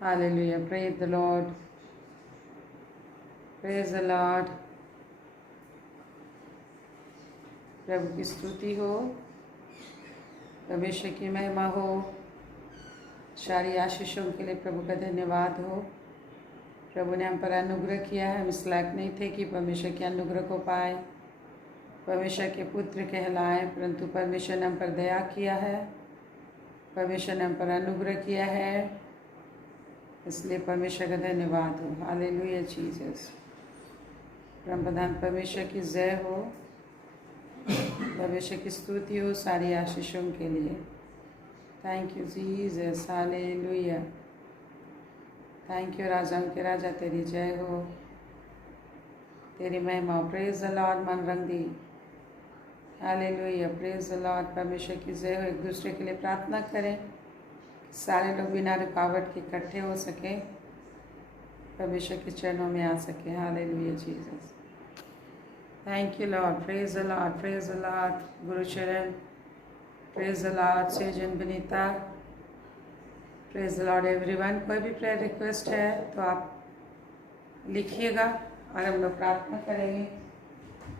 Hallelujah. Praise the Lord. Praise the Lord. प्रभु की स्तुति हो, परमेश्वर की महिमा हो, सारी आशीषों के लिए प्रभु का धन्यवाद हो। प्रभु ने हम पर अनुग्रह किया है, हम इस लायक नहीं थे कि परमेश्वर के अनुग्रह को पाए, परमेश्वर के पुत्र कहलाएं, परंतु परमेश्वर ने हम पर दया किया है, परमेश्वर ने हम पर अनुग्रह किया है, इसलिए परमेश्वर का धन्यवाद हो। Hallelujah Jesus. परम प्रधान परमेश्वर की जय हो, परमेश्वर की स्तुति हो सारी आशीषों के लिए। Thank you Jesus. Hallelujah. Thank you राजाओं के राजा, तेरी जय हो, तेरी महिमा हो। Praise the Lord. मन रंग दी। हालेलुया। Praise the Lord. परमेश्वर की जय हो। एक दूसरे के लिए प्रार्थना करें, सारे लोग बिना रुकावट के इकट्ठे हो सके, परमेश्वर के चरणों में आ सके। Hallelujah Jesus. Thank you Lord. Praise the Lord. Praise the Lord. Gurucharan. Praise the Lord. Sejan Banita. Praise the Lord everyone. कोई भी प्रेयर रिक्वेस्ट है तो आप लिखिएगा और हम लोग प्रार्थना करेंगे,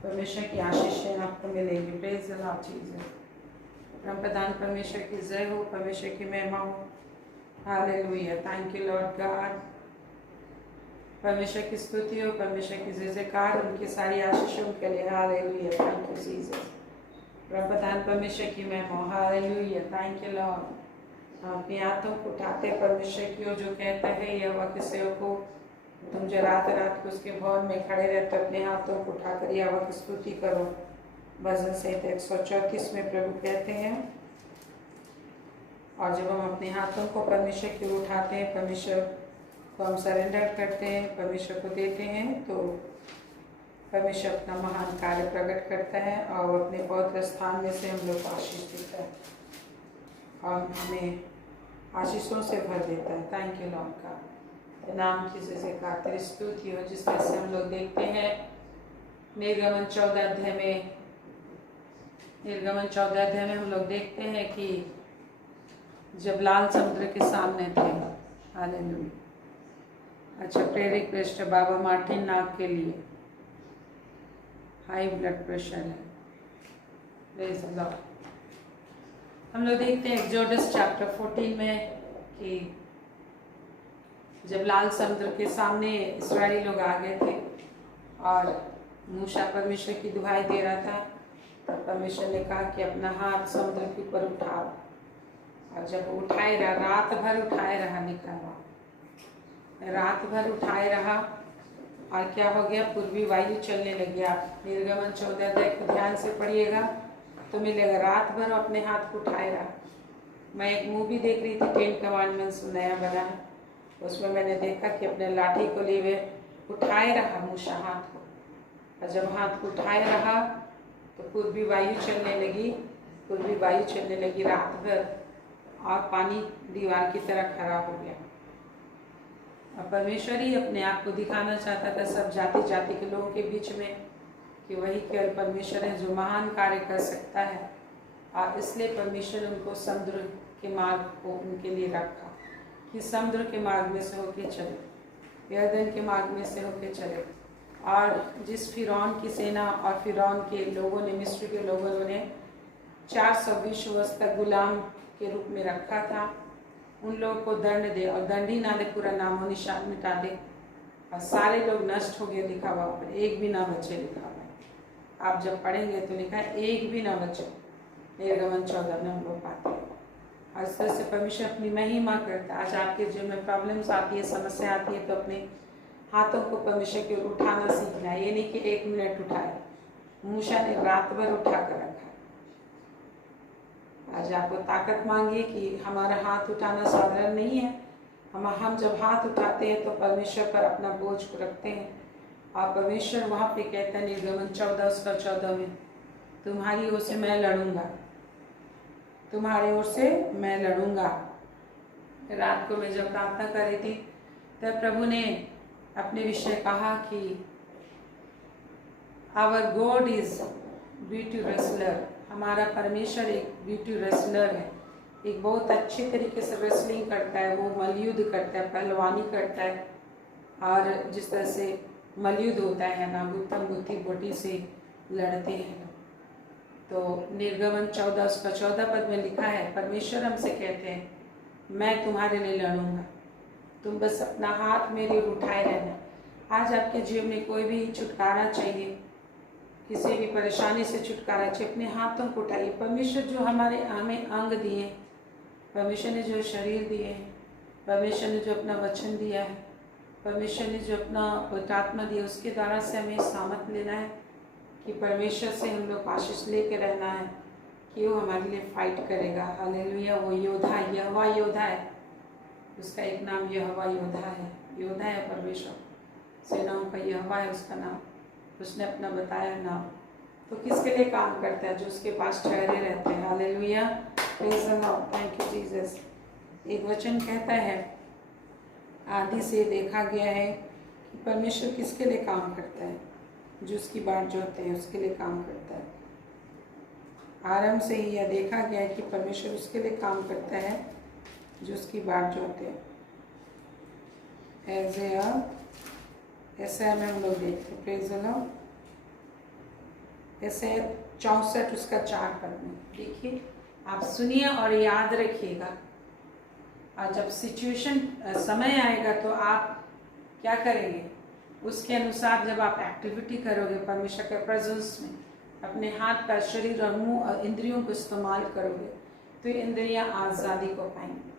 परमेश्वर की आशीषें आपको मिलेंगी। Praise the Lord Jesus. परम प्रधान परमेश्वर की जय हो, परमेश्वर की महिमा हो। Hallelujah. Thank you Lord God. परमेश्वर की स्तुति हो, परमेश्वर की जय जयकार, उनकी सारी आशीषों के लिए। हालेलुया। Thank you Jesus. परम प्रधान परमेश्वर की महिमा हो। हालेलुया। Thank you Lord. हम अपने हाथों को उठाते परमेश्वर की ओर, जो कहता है यहोवा के सेवकों, तुम जो रात रात को उसके भवन में खड़े रहते अपने हाथों को उठाकर यहोवा की स्तुति करो। भजन संहिता 134 में प्रभु कहते हैं, और जब हम अपने हाथों को परमेश्वर की ओर उठाते हैं, परमेश्वर को हम सरेंडर करते हैं, परमेश्वर को देते हैं, तो परमेश्वर अपना महान कार्य प्रकट करता है और अपने पवित्र स्थान में से हम लोग को आशीष देता है और हमें आशीषों से भर देता है। थैंक यू लॉर्ड का नाम की जैसे का तेरी स्तुति हो, जिसमें से हम लोग देखते हैं निर्गमन 14 अध्याय में हम लोग देखते हैं कि जब लाल समुद्र के सामने थे। हालेलुया। अच्छा, प्रेयर रिक्वेस्ट है बाबा मार्टिन नाग के लिए, हाई ब्लड प्रेशर है। Praise the Lord. हम लोग देखते हैं एक्सोडस चैप्टर 14 में कि जब लाल समुद्र के सामने इस्राएली लोग आ गए थे और मूसा परमेश्वर की दुहाई दे रहा था, तो परमेश्वर ने कहा कि अपना हाथ समुद्र के ऊपर उठाओ, और जब उठाए रहा, रात भर उठाए रहा, लिखा हुआ रात भर उठाए रहा, और क्या हो गया, पूर्वी वायु चलने लगी। आप निर्गमन 14 अध्याय को ध्यान से पढ़िएगा तो मिलेगा। रात भर अपने हाथ को उठाए रहा। मैं एक मूवी देख रही थी, 10 कमांडमेंट्स नया बना है, उसमें मैंने देखा कि अपने लाठी को लिए उठाए रहा मूसा हाथ को, और जब हाथ को उठाए रहा तो पूर्वी वायु चलने लगी रात भर, और पानी दीवार की तरह खड़ा हो गया। और परमेश्वर ही अपने आप को दिखाना चाहता था सब जाति जाति के लोगों के बीच में कि वही केवल परमेश्वर है जो महान कार्य कर सकता है, और इसलिए परमेश्वर ने उनको समुद्र के मार्ग को उनके लिए रखा कि समुद्र के मार्ग में से होके चले, यरदन के मार्ग में से होके चले। और जिस फिरौन की सेना और फिरौन के लोगों ने, मिस्र के लोगों ने 420 वर्ष तक गुलाम के रूप में रखा था, उन लोगों को दंड दे, और दंड ही ना दे, पूरा नामो निशान मिटा दे, और सारे लोग नष्ट हो गए। लिखा हुआ ऊपर, एक भी ना बचे। लिखा हुआ है, आप जब पढ़ेंगे तो लिखा है एक भी ना बचे। निर्गमन 14 में हम लोग पाते हैं। और इस तरह से परमेश्वर अपनी महिमा करता है। आज आपके जीवन में प्रॉब्लम्स आती है, समस्या आती है, तो अपने हाथों को परमेश्वर की ओर उठाना सीखना है। ये नहीं कि 1 मिनट उठाए, मूसा ने रात भर उठा कर रखा। आज आपको ताकत मांगिए कि हमारा हाथ उठाना साधारण नहीं है। हम जब हाथ उठाते हैं तो परमेश्वर पर अपना बोझ को रखते हैं, और परमेश्वर वहाँ पे कहता है निर्गमन 14 में, तुम्हारी ओर से मैं लड़ूंगा, तुम्हारी ओर से मैं लड़ूंगा। रात को मैं जब प्रार्थना कर रही थी तब प्रभु ने अपने विषय कहा कि our God is beauty wrestler, हमारा परमेश्वर एक ब्यूटी रेसलर है। एक बहुत अच्छे तरीके से रेसलिंग करता है, वो मलयुद्ध करता है, पहलवानी करता है। और जिस तरह से मलयुद्ध होता है ना, गुत्थम गुत्थी बोटी से लड़ते हैं। तो निर्गमन 14 उसका 14 पद में लिखा है, परमेश्वर हमसे कहते हैं मैं तुम्हारे लिए लड़ूंगा, तुम बस अपना हाथ मेरी ओर उठाए रहना। आज आपके जीवन में कोई भी छुटकारा चाहिए, किसी भी परेशानी से छुटकारा चाहिए, अपने हाथों को उठाइए। परमेश्वर जो हमें अंग दिए, परमेश्वर ने जो शरीर दिए, परमेश्वर ने जो अपना वचन दिया है, परमेश्वर ने जो अपना पवित्र आत्मा दिया, उसके द्वारा से हमें सामर्थ लेना है कि परमेश्वर से हम लोग आशीष लेके रहना है कि वो हमारे लिए फाइट करेगा। हालेलुया। वो योद्धा, यहोवा योद्धा है, उसका एक नाम यहोवा योद्धा है। योद्धा है परमेश्वर, सेनाओं का यहोवा है उसका नाम, उसने अपना बताया नाम। तो किसके लिए काम करता है? जो उसके पास ठहरे रहते हैं। Hallelujah, praise the Lord, thank you Jesus. एक वचन कहता है, आदि से देखा गया है कि परमेश्वर किसके लिए काम करता है? जो उसकी बाट जोते हैं उसके लिए काम करता है। आरंभ से ही यह देखा गया है कि परमेश्वर उसके लिए काम करता है जो उसकी बाट जोते हैं। ऐसे में हम लोग देखते हैं, प्रेज़ द लॉर्ड। ऐसे 64 उसका 4 पद में देखिए, आप सुनिए और याद रखिएगा। और जब सिचुएशन समय आएगा तो आप क्या करेंगे, उसके अनुसार जब आप एक्टिविटी करोगे परमेश्वर के प्रेजेंस में, अपने हाथ पैर शरीर और मुंह और इंद्रियों को इस्तेमाल करोगे तो इंद्रियां आज़ादी को पाएंगी।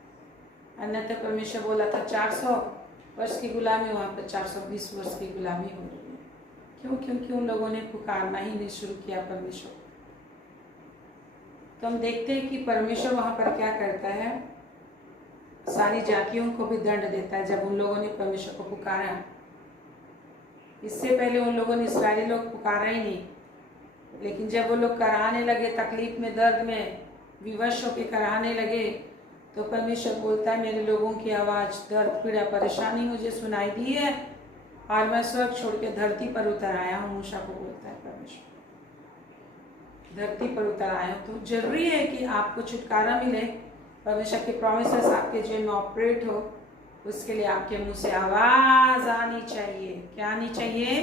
अन्यथा परमेश्वर बोला था 400 वर्ष की गुलामी, वहाँ पर 420 वर्ष की गुलामी हो रही है। क्यों? क्योंकि उन लोगों ने पुकारना ही नहीं शुरू किया परमेश्वर। तो हम देखते हैं कि परमेश्वर वहाँ पर क्या करता है, सारी जातियों को भी दंड देता है जब उन लोगों ने परमेश्वर को पुकारा। इससे पहले उन लोगों ने, इस्राएली लोग पुकारा ही नहीं, लेकिन जब वो लोग कराने लगे, तकलीफ में, दर्द में विवश होकर कराने लगे, तो परमेश्वर बोलता है मेरे लोगों की आवाज़, दर्द, पीड़ा, परेशानी मुझे सुनाई दी है और मैं स्वर्ग छोड़ के धरती पर उतर आया हूँ। मूसा को बोलता है परमेश्वर, धरती पर उतर आया हूँ। तो जरूरी है कि आपको छुटकारा मिले, परमेश्वर के प्रॉमिसेस आपके जीवन में ऑपरेट हो, उसके लिए आपके मुंह से आवाज़ आनी चाहिए। क्या आनी चाहिए?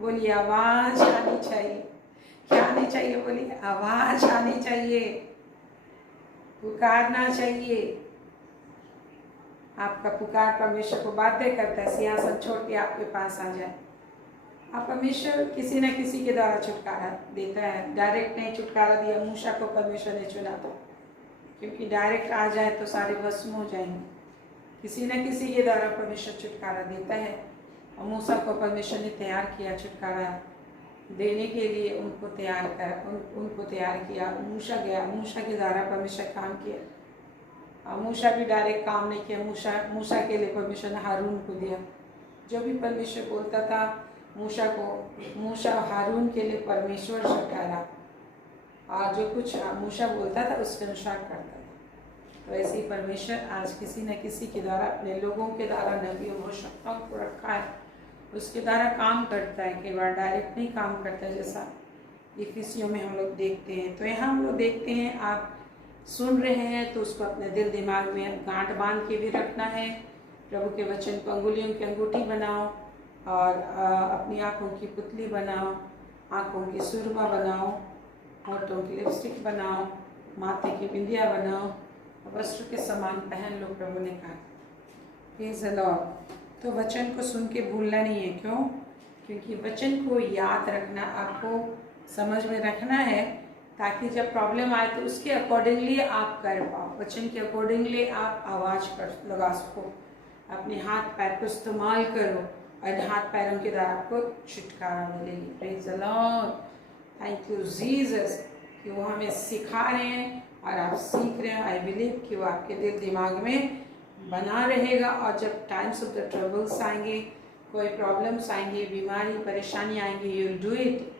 बोलिए, आवाज़ आनी चाहिए। क्या आनी चाहिए? बोलिए, आवाज़ आनी चाहिए, पुकारना चाहिए। आपका पुकार परमेश्वर को बाध्य करता है, सिंहासन छोड़ के आपके पास आ जाए। आप परमेश्वर किसी न किसी के द्वारा छुटकारा देता है, डायरेक्ट नहीं छुटकारा दिया। मूसा को परमेश्वर ने चुना था, क्योंकि डायरेक्ट आ जाए तो सारे भस्म हो जाएंगे। किसी न किसी के द्वारा परमेश्वर छुटकारा देता है, और मूसा को परमेश्वर ने तैयार किया छुटकारा देने के लिए, उनको तैयार किया। मूसा गया, मूसा के द्वारा परमेश्वर काम किया। और मूसा भी डायरेक्ट काम नहीं किया, मूसा के लिए परमेश्वर ने हारून को दिया। जो भी परमेश्वर बोलता था मूसा को, मूसा हारून के लिए परमेश्वर से ठहरा, और जो कुछ मूसा बोलता था उसके अनुसार करता था। तो ऐसे ही परमेश्वर आज किसी न किसी के द्वारा, अपने लोगों के द्वारा, नबियों, भविष्यवक्ताओं को रखा है, उसके द्वारा काम करता है। कई बार डायरेक्ट नहीं काम करता है, जैसा इफिसियों में हम लोग देखते हैं। तो यहाँ हम लोग देखते हैं, आप सुन रहे हैं तो उसको अपने दिल दिमाग में गांठ बांध के भी रखना है। प्रभु के वचन को अंगुलियों की अंगूठी बनाओ, और अपनी आँखों की पुतली बनाओ, आँखों की सुरमा बनाओ, होठों की लिपस्टिक बनाओ, माथे की बिंदिया बनाओ, वस्त्र के समान पहन लो, प्रभु ने कहा। Praise the Lord. तो वचन को सुन के भूलना नहीं है। क्यों? क्योंकि वचन को याद रखना, आपको समझ में रखना है, ताकि जब प्रॉब्लम आए तो उसके अकॉर्डिंगली आप कर पाओ, वचन के अकॉर्डिंगली आप आवाज़ कर लगा सको, अपने हाथ पैर को इस्तेमाल करो, और हाथ पैरों के द्वारा आपको छुटकारा मिलेगी। Praise the Lord, thank you Jesus कि वो हमें सिखा रहे हैं और आप सीख रहे हैं। आई बिलीव कि वो आपके दिल दिमाग में बना रहेगा, और जब टाइम्स ऑफ द ट्रबल्स आएंगे, कोई प्रॉब्लम्स आएंगे, बीमारी परेशानी आएंगी, you will do it.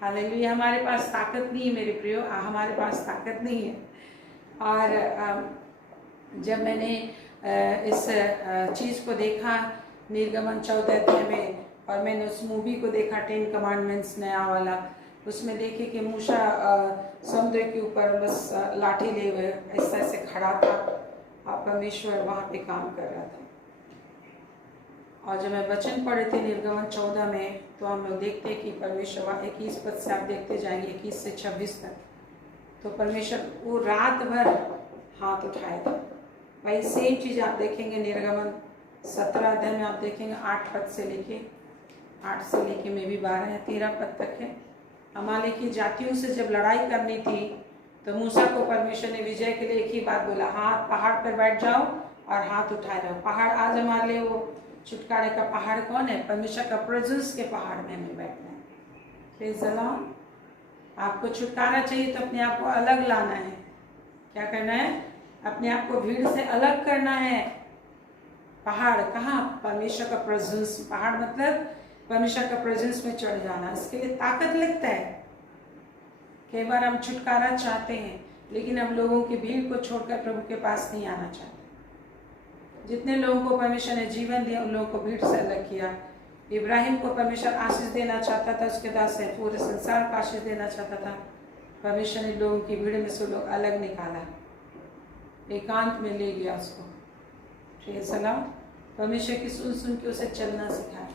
Hallelujah. हमारे पास ताकत नहीं है मेरे प्रियो, हमारे पास ताकत नहीं है। और जब मैंने इस चीज़ को देखा निर्गमन 14 अध्याय में, और मैंने उस मूवी को देखा 10 कमांडमेंट्स नया वाला, उसमें देखिए कि मूसा समुद्र के ऊपर बस लाठी ले हुए ऐसा से खड़ा था और परमेश्वर वहाँ पे काम कर रहा था। और जब मैं वचन पढ़े थे निर्गमन 14 में, तो हम लोग देखते हैं कि परमेश्वर 21 पद से आप देखते जाएंगे 21 से 26 तक, तो परमेश्वर वो रात भर हाथ उठाए थे। वही सेम चीज़ आप देखेंगे निर्गमन 17 अध्याय में, आप देखेंगे 8 पद से लेके 8 से लेके में भी 12 या 13 पद तक है। अमालेक की जातियों से जब लड़ाई करनी थी तो मूसा को परमेश्वर ने विजय के लिए एक ही बात बोला, हाथ पहाड़ पर बैठ जाओ और हाथ उठाए रहो। पहाड़ आज हमारे लिए वो छुटकारे का पहाड़ कौन है? परमेश्वर का प्रेजेंस के पहाड़ में हमें बैठना है। Praise the Lord. आपको छुटकारा चाहिए तो अपने आप को अलग लाना है। क्या करना है? अपने आप को भीड़ से अलग करना है। पहाड़ कहाँ? परमेश्वर का प्रेजेंस। पहाड़ मतलब परमेश्वर का प्रेजेंस में चढ़ जाना। इसके लिए ताकत लगता है। कई बार हम छुटकारा चाहते हैं लेकिन हम लोगों की भीड़ को छोड़कर प्रभु के पास नहीं आना चाहते। जितने लोगों को परमेश्वर ने जीवन दिया उन लोगों को भीड़ से अलग किया। इब्राहिम को परमेश्वर आशीष देना चाहता था, उसके दास से पूरे संसार को आशीष देना चाहता था। परमेश्वर ने लोगों की भीड़ में से लोग अलग निकाला, एकांत में ले लिया उसको। Praise the Lord. परमेश्वर की सुन सुन के उसे चलना सिखाया।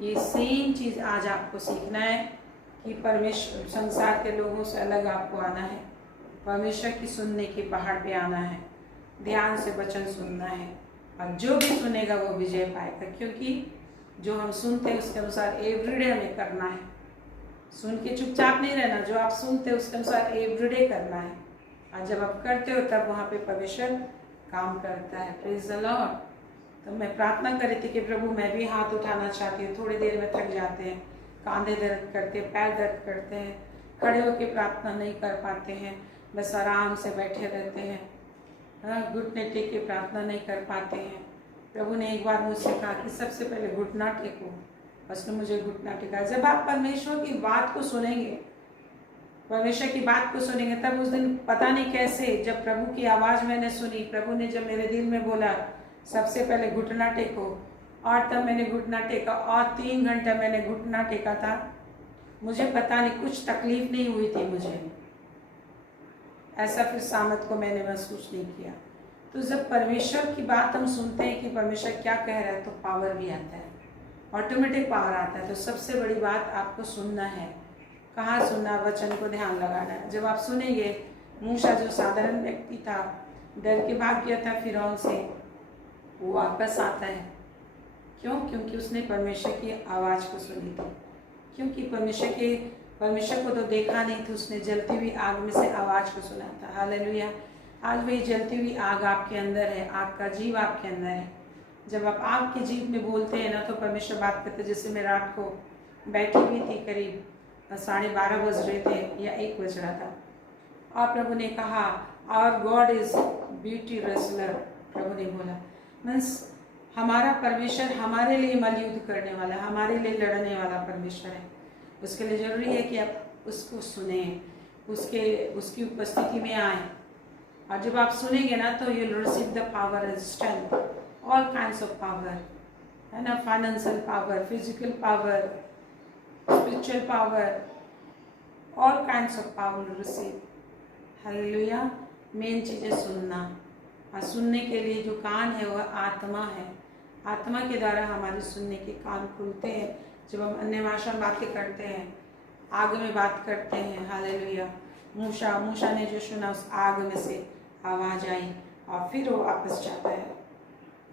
ये सेम चीज़ आज आपको सीखना है कि परमेश्वर संसार के लोगों से अलग आपको आना है। परमेश्वर की सुनने की पहाड़ पे आना है, ध्यान से वचन सुनना है और जो भी सुनेगा वो विजय पाएगा। क्योंकि जो हम सुनते हैं उसके अनुसार एवरीडे हमें करना है। सुन के चुपचाप नहीं रहना, जो आप सुनते हैं उसके अनुसार एवरीडे करना है। और जब आप करते हो तब वहाँ पे परमेश्वर काम करता है। Praise the Lord. तो मैं प्रार्थना कर रही थी कि प्रभु मैं भी हाथ उठाना चाहती हूँ। थोड़ी देर में थक जाते हैं, कांधे दर्द करते हैं, पैर दर्द करते हैं, खड़े होकर प्रार्थना नहीं कर पाते हैं, बस आराम से बैठे रहते हैं, घुटने टेक के प्रार्थना नहीं कर पाते हैं। प्रभु ने एक बार मुझसे कहा कि सबसे पहले घुटना टेको। उसने मुझे घुटना टेका। जब आप परमेश्वर की बात को सुनेंगे, परमेश्वर की बात को सुनेंगे, तब उस दिन पता नहीं कैसे जब प्रभु की आवाज़ मैंने सुनी, प्रभु ने जब मेरे दिल में बोला सबसे पहले घुटना टेको, और तब मैंने घुटना टेका और 3 घंटा मैंने घुटना टेका था। मुझे पता नहीं, कुछ तकलीफ नहीं हुई थी मुझे, ऐसा फिर सामत को मैंने महसूस नहीं किया। तो जब परमेश्वर की बात हम सुनते हैं कि परमेश्वर क्या कह रहा है तो पावर भी आता है, ऑटोमेटिक पावर आता है। तो सबसे बड़ी बात आपको सुनना है। कहाँ सुनना? वचन को ध्यान लगाना है। जब आप सुनेंगे, मूसा जो साधारण व्यक्ति था, डर के भाग गया था फिरौन से, वो वापस आता है। क्यों? क्योंकि उसने परमेश्वर की आवाज़ को सुनी थी। क्योंकि परमेश्वर को तो देखा नहीं था, उसने जलती हुई आग में से आवाज़ को सुना था। हालेलुया। आज वही जलती हुई आग आपके अंदर है, आग का जीव आपके अंदर है। जब आप आग के जीव में बोलते हैं ना तो परमेश्वर बात करते। जैसे मैं रात को बैठी हुई थी, करीब 12:30 बज रहे थे या 1 बज रहा था, और प्रभु ने कहा our God is beauty wrestler. प्रभु ने बोला मीन्स हमारा परमेश्वर हमारे लिए मलयुद्ध करने वाला, हमारे लिए लड़ने वाला परमेश्वर है। उसके लिए ज़रूरी है कि आप उसको सुने, उसकी उपस्थिति में आए। और जब आप सुनेंगे ना तो you will receive the power and strength, all kinds of power, है ना, financial power, physical power, spiritual power, all kinds of power receive. Hallelujah. Main चीज़ है सुनना, और सुनने के लिए जो कान है वह आत्मा है। आत्मा के द्वारा हमारे सुनने के कान खुलते हैं। जब हम अन्य भाषा में बातें करते हैं, आग में बात करते हैं, हालेलुया। मूसा ने जो सुना उस आग में से आवाज़ आई और फिर वो वापस जाता है,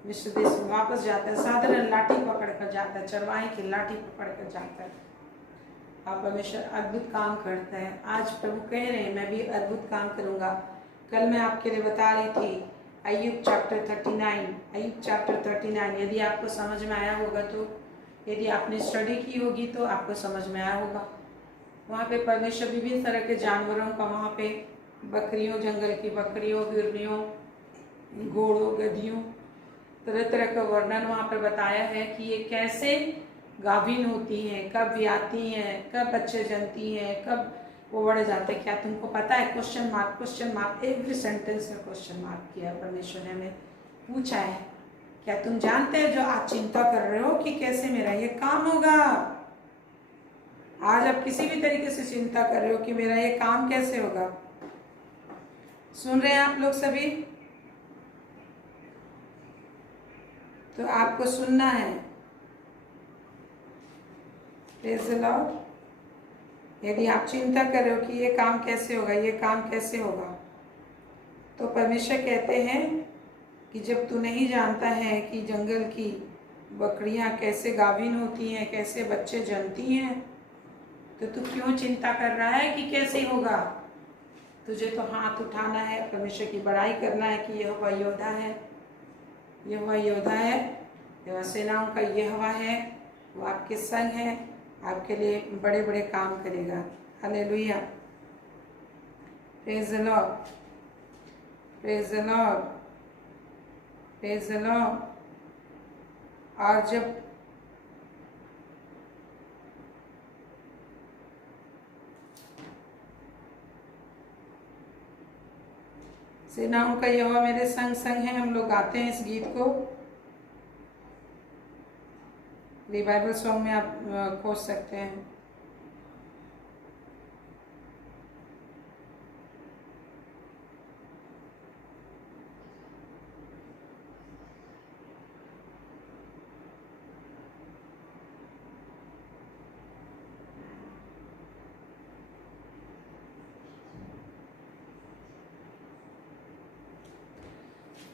मिस्र देश में वापस जाता है। साधारण लाठी पकड़ कर जाता है, चरवाहे की लाठी पकड़ कर जाता है। और परमेश्वर अद्भुत काम करता है। आज प्रभु कह रहे हैं मैं भी अद्भुत काम करूँगा। कल मैं आपके लिए बता रही थी अय्यूब चैप्टर 39, यदि आपको समझ में आया होगा तो, यदि आपने स्टडी की होगी तो आपको समझ में आया होगा। वहाँ पे परमेश्वर विभिन्न तरह के जानवरों का, वहाँ पे बकरियों, जंगल की बकरियों, हिरनियों, घोड़ों, गधियों, तरह तरह का वर्णन वहाँ पर बताया है कि ये कैसे गाभिन होती हैं, कब ब्याती हैं, कब बच्चे जनती हैं, कब वो बढ़ जाते हैं। क्या तुमको पता है? क्वेश्चन मार्क, एवरी सेंटेंस में क्वेश्चन मार्क किया परमेश्वर ने हमें पूछा है। क्या तुम जानते हैं जो आज चिंता कर रहे हो कि कैसे मेरा ये काम होगा? आज आप किसी भी तरीके से चिंता कर रहे हो कि मेरा ये काम कैसे होगा। सुन रहे हैं आप लोग सभी? तो आपको सुनना है। Praise the Lord. यदि आप चिंता कर रहे हो कि ये काम कैसे होगा, ये काम कैसे होगा, तो परमेश्वर कहते हैं कि जब तू नहीं जानता है कि जंगल की बकरियां कैसे गाभिन होती हैं, कैसे बच्चे जन्मती हैं, तो तू क्यों चिंता कर रहा है कि कैसे होगा। तुझे तो हाथ उठाना है, परमेश्वर की बड़ाई करना है कि यहोवा योद्धा है, यहोवा योद्धा है, यहोवा सेनाओं का यहोवा है, वो आपके संग है, आपके लिए बड़े बड़े काम करेगा। Hallelujah. Praise the Lord, praise the Lord, praise the Lord. और जब सेनाओं का यहोवा मेरे संग संग है, हम लोग गाते हैं इस गीत को। रिवाइवल सॉन्ग में आप खोज सकते हैं।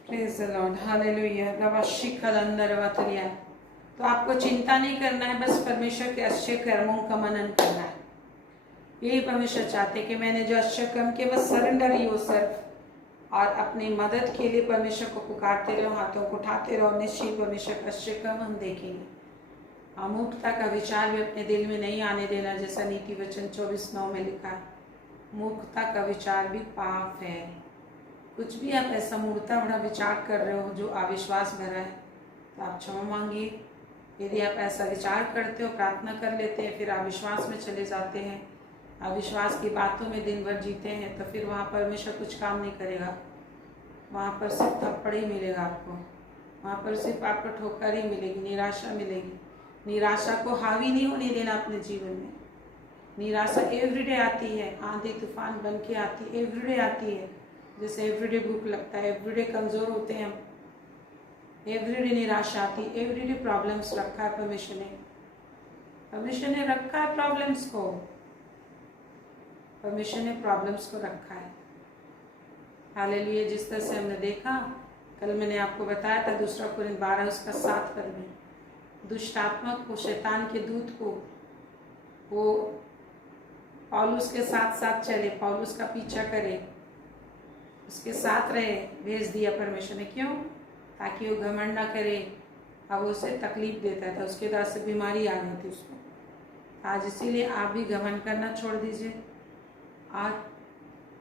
Praise the lord, hallelujah. दवाशिखलंदरवतरिया। तो आपको चिंता नहीं करना है, बस परमेश्वर के अच्छे कर्मों का मनन करना है। यही परमेश्वर चाहते कि मैंने जो अच्छे कर्म किए बस सरेंडर ही हो सिर्फ, और अपनी मदद के लिए परमेश्वर को पुकारते रहो, हाथों को उठाते रहो। निश्चित परमेश्वर के अच्छे कर्म हम देखेंगे। अमूर्खता का विचार भी अपने दिल में नहीं आने देना, जैसा नीति वचन 24:9 में लिखा है। मूर्खता का विचार भी पाप है। कुछ भी आप ऐसा मूर्खता भरा विचार कर रहे हो जो अविश्वास भरा है, तो आप क्षमा मांगिए। यदि आप ऐसा विचार करते हो, प्रार्थना कर लेते हैं, फिर अविश्वास में चले जाते हैं, अविश्वास की बातों में दिन भर जीते हैं, तो फिर वहाँ परमेश्वर कुछ काम नहीं करेगा। वहाँ पर सिर्फ थप्पड़ ही मिलेगा आपको, वहाँ पर सिर्फ आपको ठोकर ही मिलेगी, निराशा मिलेगी। निराशा को हावी नहीं होने देना अपने जीवन में। निराशा एवरीडे आती है, आंधी तूफान बन के आती है, एवरीडे आती है। जैसे एवरीडे भूख लगता है, एवरीडे कमज़ोर होते हैं हम, एवरीडे निराशा आती, एवरीडे प्रॉब्लम्स रखा है परमेश्वर ने। परमेश्वर ने रखा है प्रॉब्लम्स को, परमेश्वर ने प्रॉब्लम्स को रखा है। हालेलुया। जिस तरह से हमने देखा, कल मैंने आपको बताया था 2 कोरिन्थ 12 उसका 7 पद में, दुष्ट आत्मा को, शैतान के दूत को, वो पौलुस के साथ साथ चले, पौलुस का पीछा करे, उसके साथ रहे, भेज दिया परमेश्वर ने। क्यों? ताकि वो घमंड ना करे। अब उसे तकलीफ देता था, उसके तरह से बीमारी आ गई थी उसको। आज इसीलिए आप भी घमंड करना छोड़ दीजिए। आज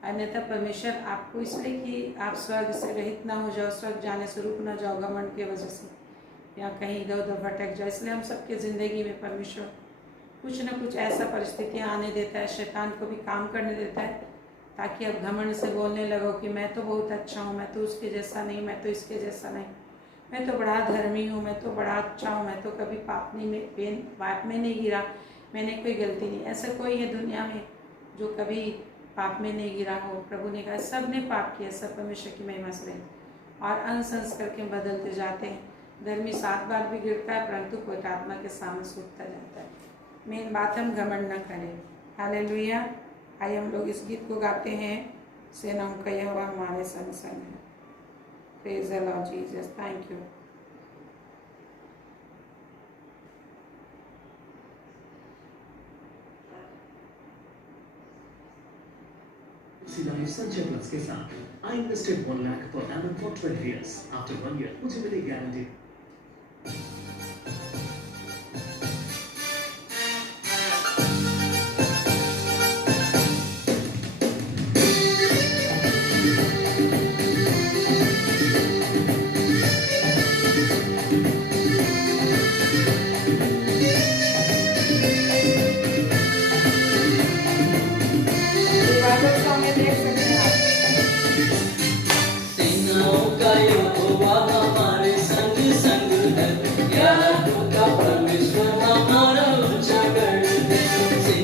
अन्यथा परमेश्वर आपको, इसलिए कि आप स्वर्ग से रहित ना हो जाओ, स्वर्ग जाने से रुक ना जाओ घमंड की वजह से, या कहीं इधर उधर भटक जाए। इसलिए हम सबके ज़िंदगी में परमेश्वर कुछ न कुछ ऐसा परिस्थितियाँ आने देता है, शैतान को भी काम करने देता है, ताकि आप घमंड से बोलने लगो कि मैं तो बहुत अच्छा हूँ, मैं तो उसके जैसा नहीं, मैं तो इसके जैसा नहीं, मैं तो बड़ा धर्मी हूँ, मैं तो बड़ा अच्छा हूँ, मैं तो कभी पाप में नहीं गिरा, मैंने कोई गलती नहीं। ऐसा कोई है दुनिया में जो कभी पाप में नहीं गिरा हो? प्रभु ने कहा सब ने पाप किया, सब परमेश्वर की महिमा से रहे और अंश करके बदलते जाते हैं। धर्मी 7 बार भी गिरता है, परंतु पवित्र आत्मा के सामने सूखता जाता है। मेन बात हम घमंड न करें। हालेलुया। आइए हम लोग इस गीत को गाते हैं, सेनाओं का यहोवा हमारे संग संग है। Praise the Lord Jesus, thank you. संचय प्लस के साथ I invested 1 lakh per annum for 12 years। After 1 year मुझे मिली गारंटी। परमेश्वर हमारा ऊंचा कर दे।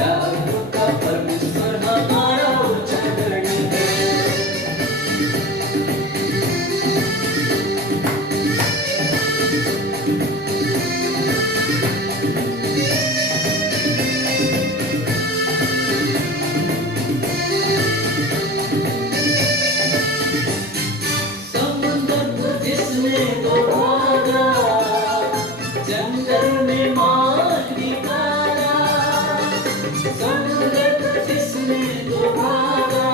यादों का परमेश्वर हमारा उजागर है। समुद्र को जिसने डुबाया, जंगल में मार निकाला। समुद्र को जिसने डुबाया,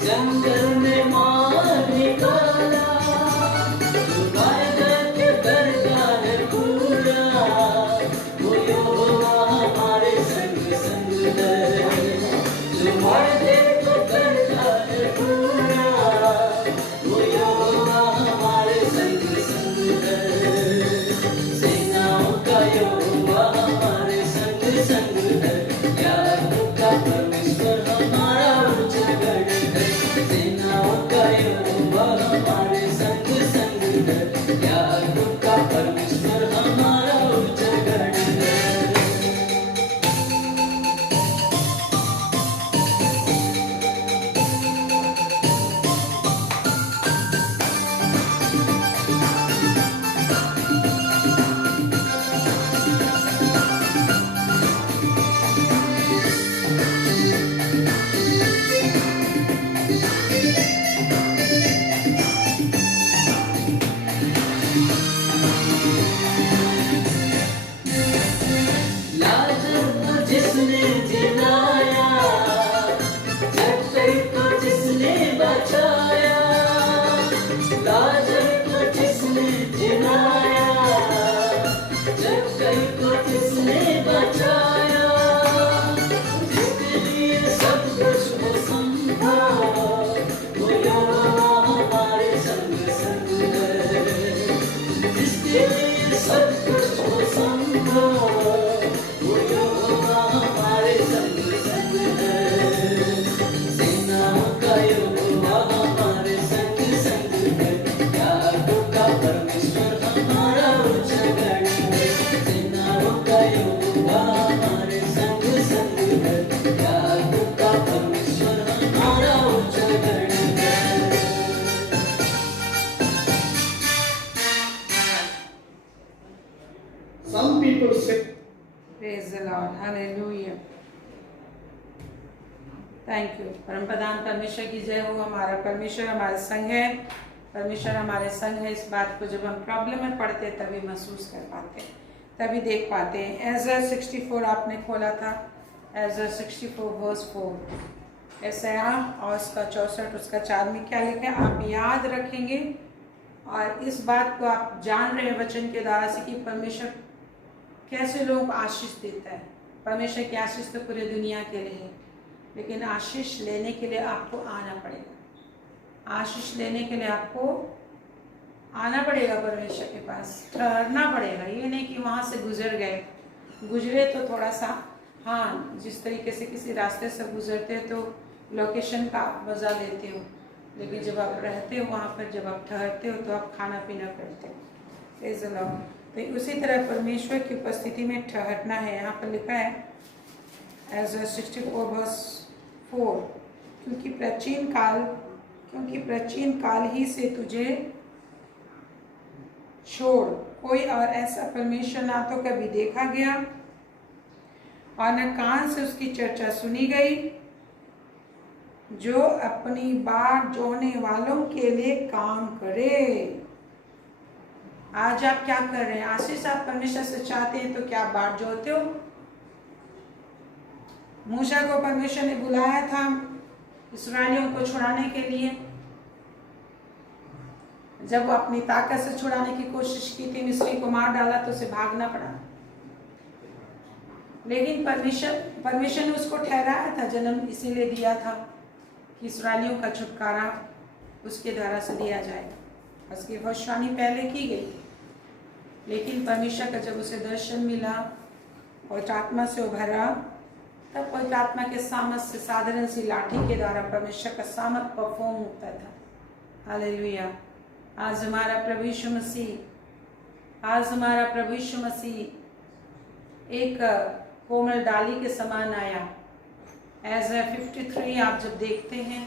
जंगल में मार निकाला। डुबाए करके करता है पूरा, वो यहोवा हमारे संग संग है। डुबाए दे तो करता है पूरा, वो यहोवा हमारे संग संग है। सेनाओं का यहोवा हमारे संग संग है। यादों का परमेश्वर हमारा उजागर है। सेनाओं का यहोवा हमारे संग संग है। यादों का परमेश्वर हमारा उजागर है। लाजर को जिसने जिलाया, जक्कई को जिसने बचाया। लाजर को जिसने जिलाया, जक्कई को जिसने बचाया। जिसके लिए सब कुछ वो संभा, वो यहोवा हमारे संग संग है। जिसके लिए सब कुछ वो संभा, वो यहोवा हमारे संग संग है। सेनाओं का यहोवा हमारे संग संग है। यादों का परमेश्वर हमारा उजागर है। सेनाओं का यहोवा हमारे संग संग है। यादों का परमेश्वर हमारा उजागर है। Some people say, Praise the Lord. Hallelujah. Thank you. परम प्रधान परमेश्वर की जय हो। हमारा परमेश्वर हमारे संग है। परमेश्वर हमारे संग है। इस बात को जब हम प्रॉब्लम में पड़ते हैं तभी महसूस कर पाते हैं, तभी देख पाते हैं। एज़रा 64 आपने खोला था। Ezra 64 verse 4। यशायाह और उसका 64 उसका 4 में क्या लिखा है आप याद रखेंगे और इस बात को आप जान रहे हैं वचन के द्वारा से कि परमेश्वर कैसे लोगों को आशीष देता है। परमेश्वर की आशीष तो पूरी दुनिया के लिए है, लेकिन आशीष लेने के लिए आपको आना पड़ेगा। आशीष लेने के लिए आपको आना पड़ेगा परमेश्वर के पास, ठहरना पड़ेगा। ये नहीं कि वहाँ से गुजरे तो थोड़ा सा, हाँ, जिस तरीके से किसी रास्ते से गुजरते हो तो लोकेशन का मज़ा लेते हो, लेकिन जब आप रहते हो वहाँ पर, जब आप ठहरते हो तो आप खाना पीना करते हो। Praise the Lord. तो उसी तरह परमेश्वर की उपस्थिति में ठहरना है। यहाँ पर लिखा है एज़रा 64 वर्स 4, क्योंकि प्राचीन काल ही से तुझे छोड़ कोई और ऐसा परमेश्वर ना तो कभी देखा गया और न कान से उसकी चर्चा सुनी गई, जो अपनी बाट जोड़ने वालों के लिए काम करे। आज आप क्या कर रहे हैं? आशीष आप परमेश्वर से चाहते हैं तो क्या आप बाट जोड़ते हो? मूसा को परमेश्वर ने बुलाया था इस्राएलियों को छुड़ाने के लिए। जब वो अपनी ताकत से छुड़ाने की कोशिश की थी, मिस्री को मार डाला तो उसे भागना पड़ा, लेकिन परमेश्वर ने उसको ठहराया था, जन्म इसीलिए दिया था कि इस्राएलियों का छुटकारा उसके द्वारा से दिया जाएगा। उसकी भविष्यवाणी पहले की गई, लेकिन परमेश्वर का जब उसे दर्शन मिला पवित्र आत्मा से उभरा, तब पवित्र आत्मा के सामर्थ से साधारण सी लाठी के द्वारा परमेश्वर का सामर्थ परफॉर्म होता था। हालेलुया। आज हमारा प्रभु यीशु मसीह एक कोमल डाली के समान आया। ऐसा 53 आप जब देखते हैं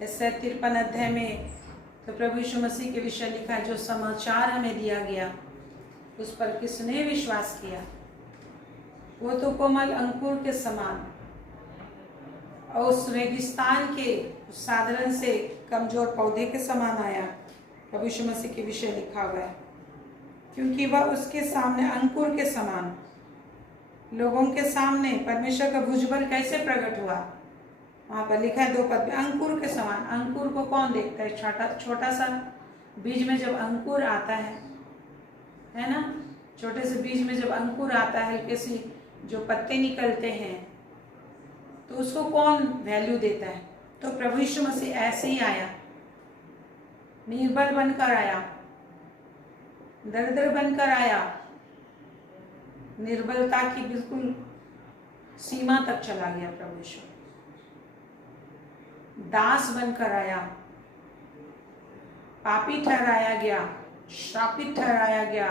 ऐसे 53 अध्याय में, तो प्रभु यीशु मसीह के विषय लिखा है, जो समाचार हमें दिया गया उस पर किसने विश्वास किया। वो तो कोमल अंकुर के समान और उस रेगिस्तान के उस साधारण से कमजोर पौधे के समान आया। प्रभु यीशु मसीह के विषय लिखा हुआ है, क्योंकि वह उसके सामने अंकुर के समान, लोगों के सामने परमेश्वर का भुजबल कैसे प्रकट हुआ, वहां पर लिखा है 2 पद में, अंकुर के समान। अंकुर को कौन देखता है? छोटा सा बीज में जब अंकुर आता है ना, छोटे से बीज में जब अंकुर आता है, हल्के सी जो पत्ते निकलते हैं, तो उसको कौन वैल्यू देता है? तो प्रभु यीशु मसीह ऐसे ही आया, निर्बल बनकर आया, दरिद्र बनकर आया, निर्बलता की बिल्कुल सीमा तक चला गया। प्रभु यीशु दास बनकर आया, पापी ठहराया गया, श्रापित ठहराया गया।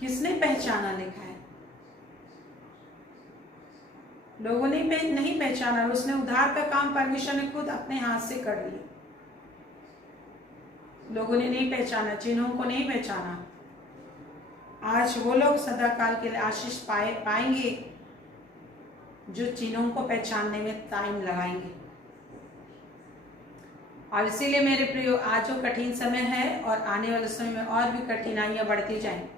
किसने पहचाना? लिखा है लोगों ने नहीं पहचाना। उसने उद्धार का काम परमेश्वर ने खुद अपने हाथ से कर लिया। लोगों ने नहीं पहचाना, चिन्हों को नहीं पहचाना। आज वो लोग सदा काल के लिए आशीष पाएंगे जो चिन्हों को पहचानने में टाइम लगाएंगे। और इसीलिए मेरे प्रियो, आज जो कठिन समय है और आने वाले समय में और भी कठिनाइयां बढ़ती जाएंगी।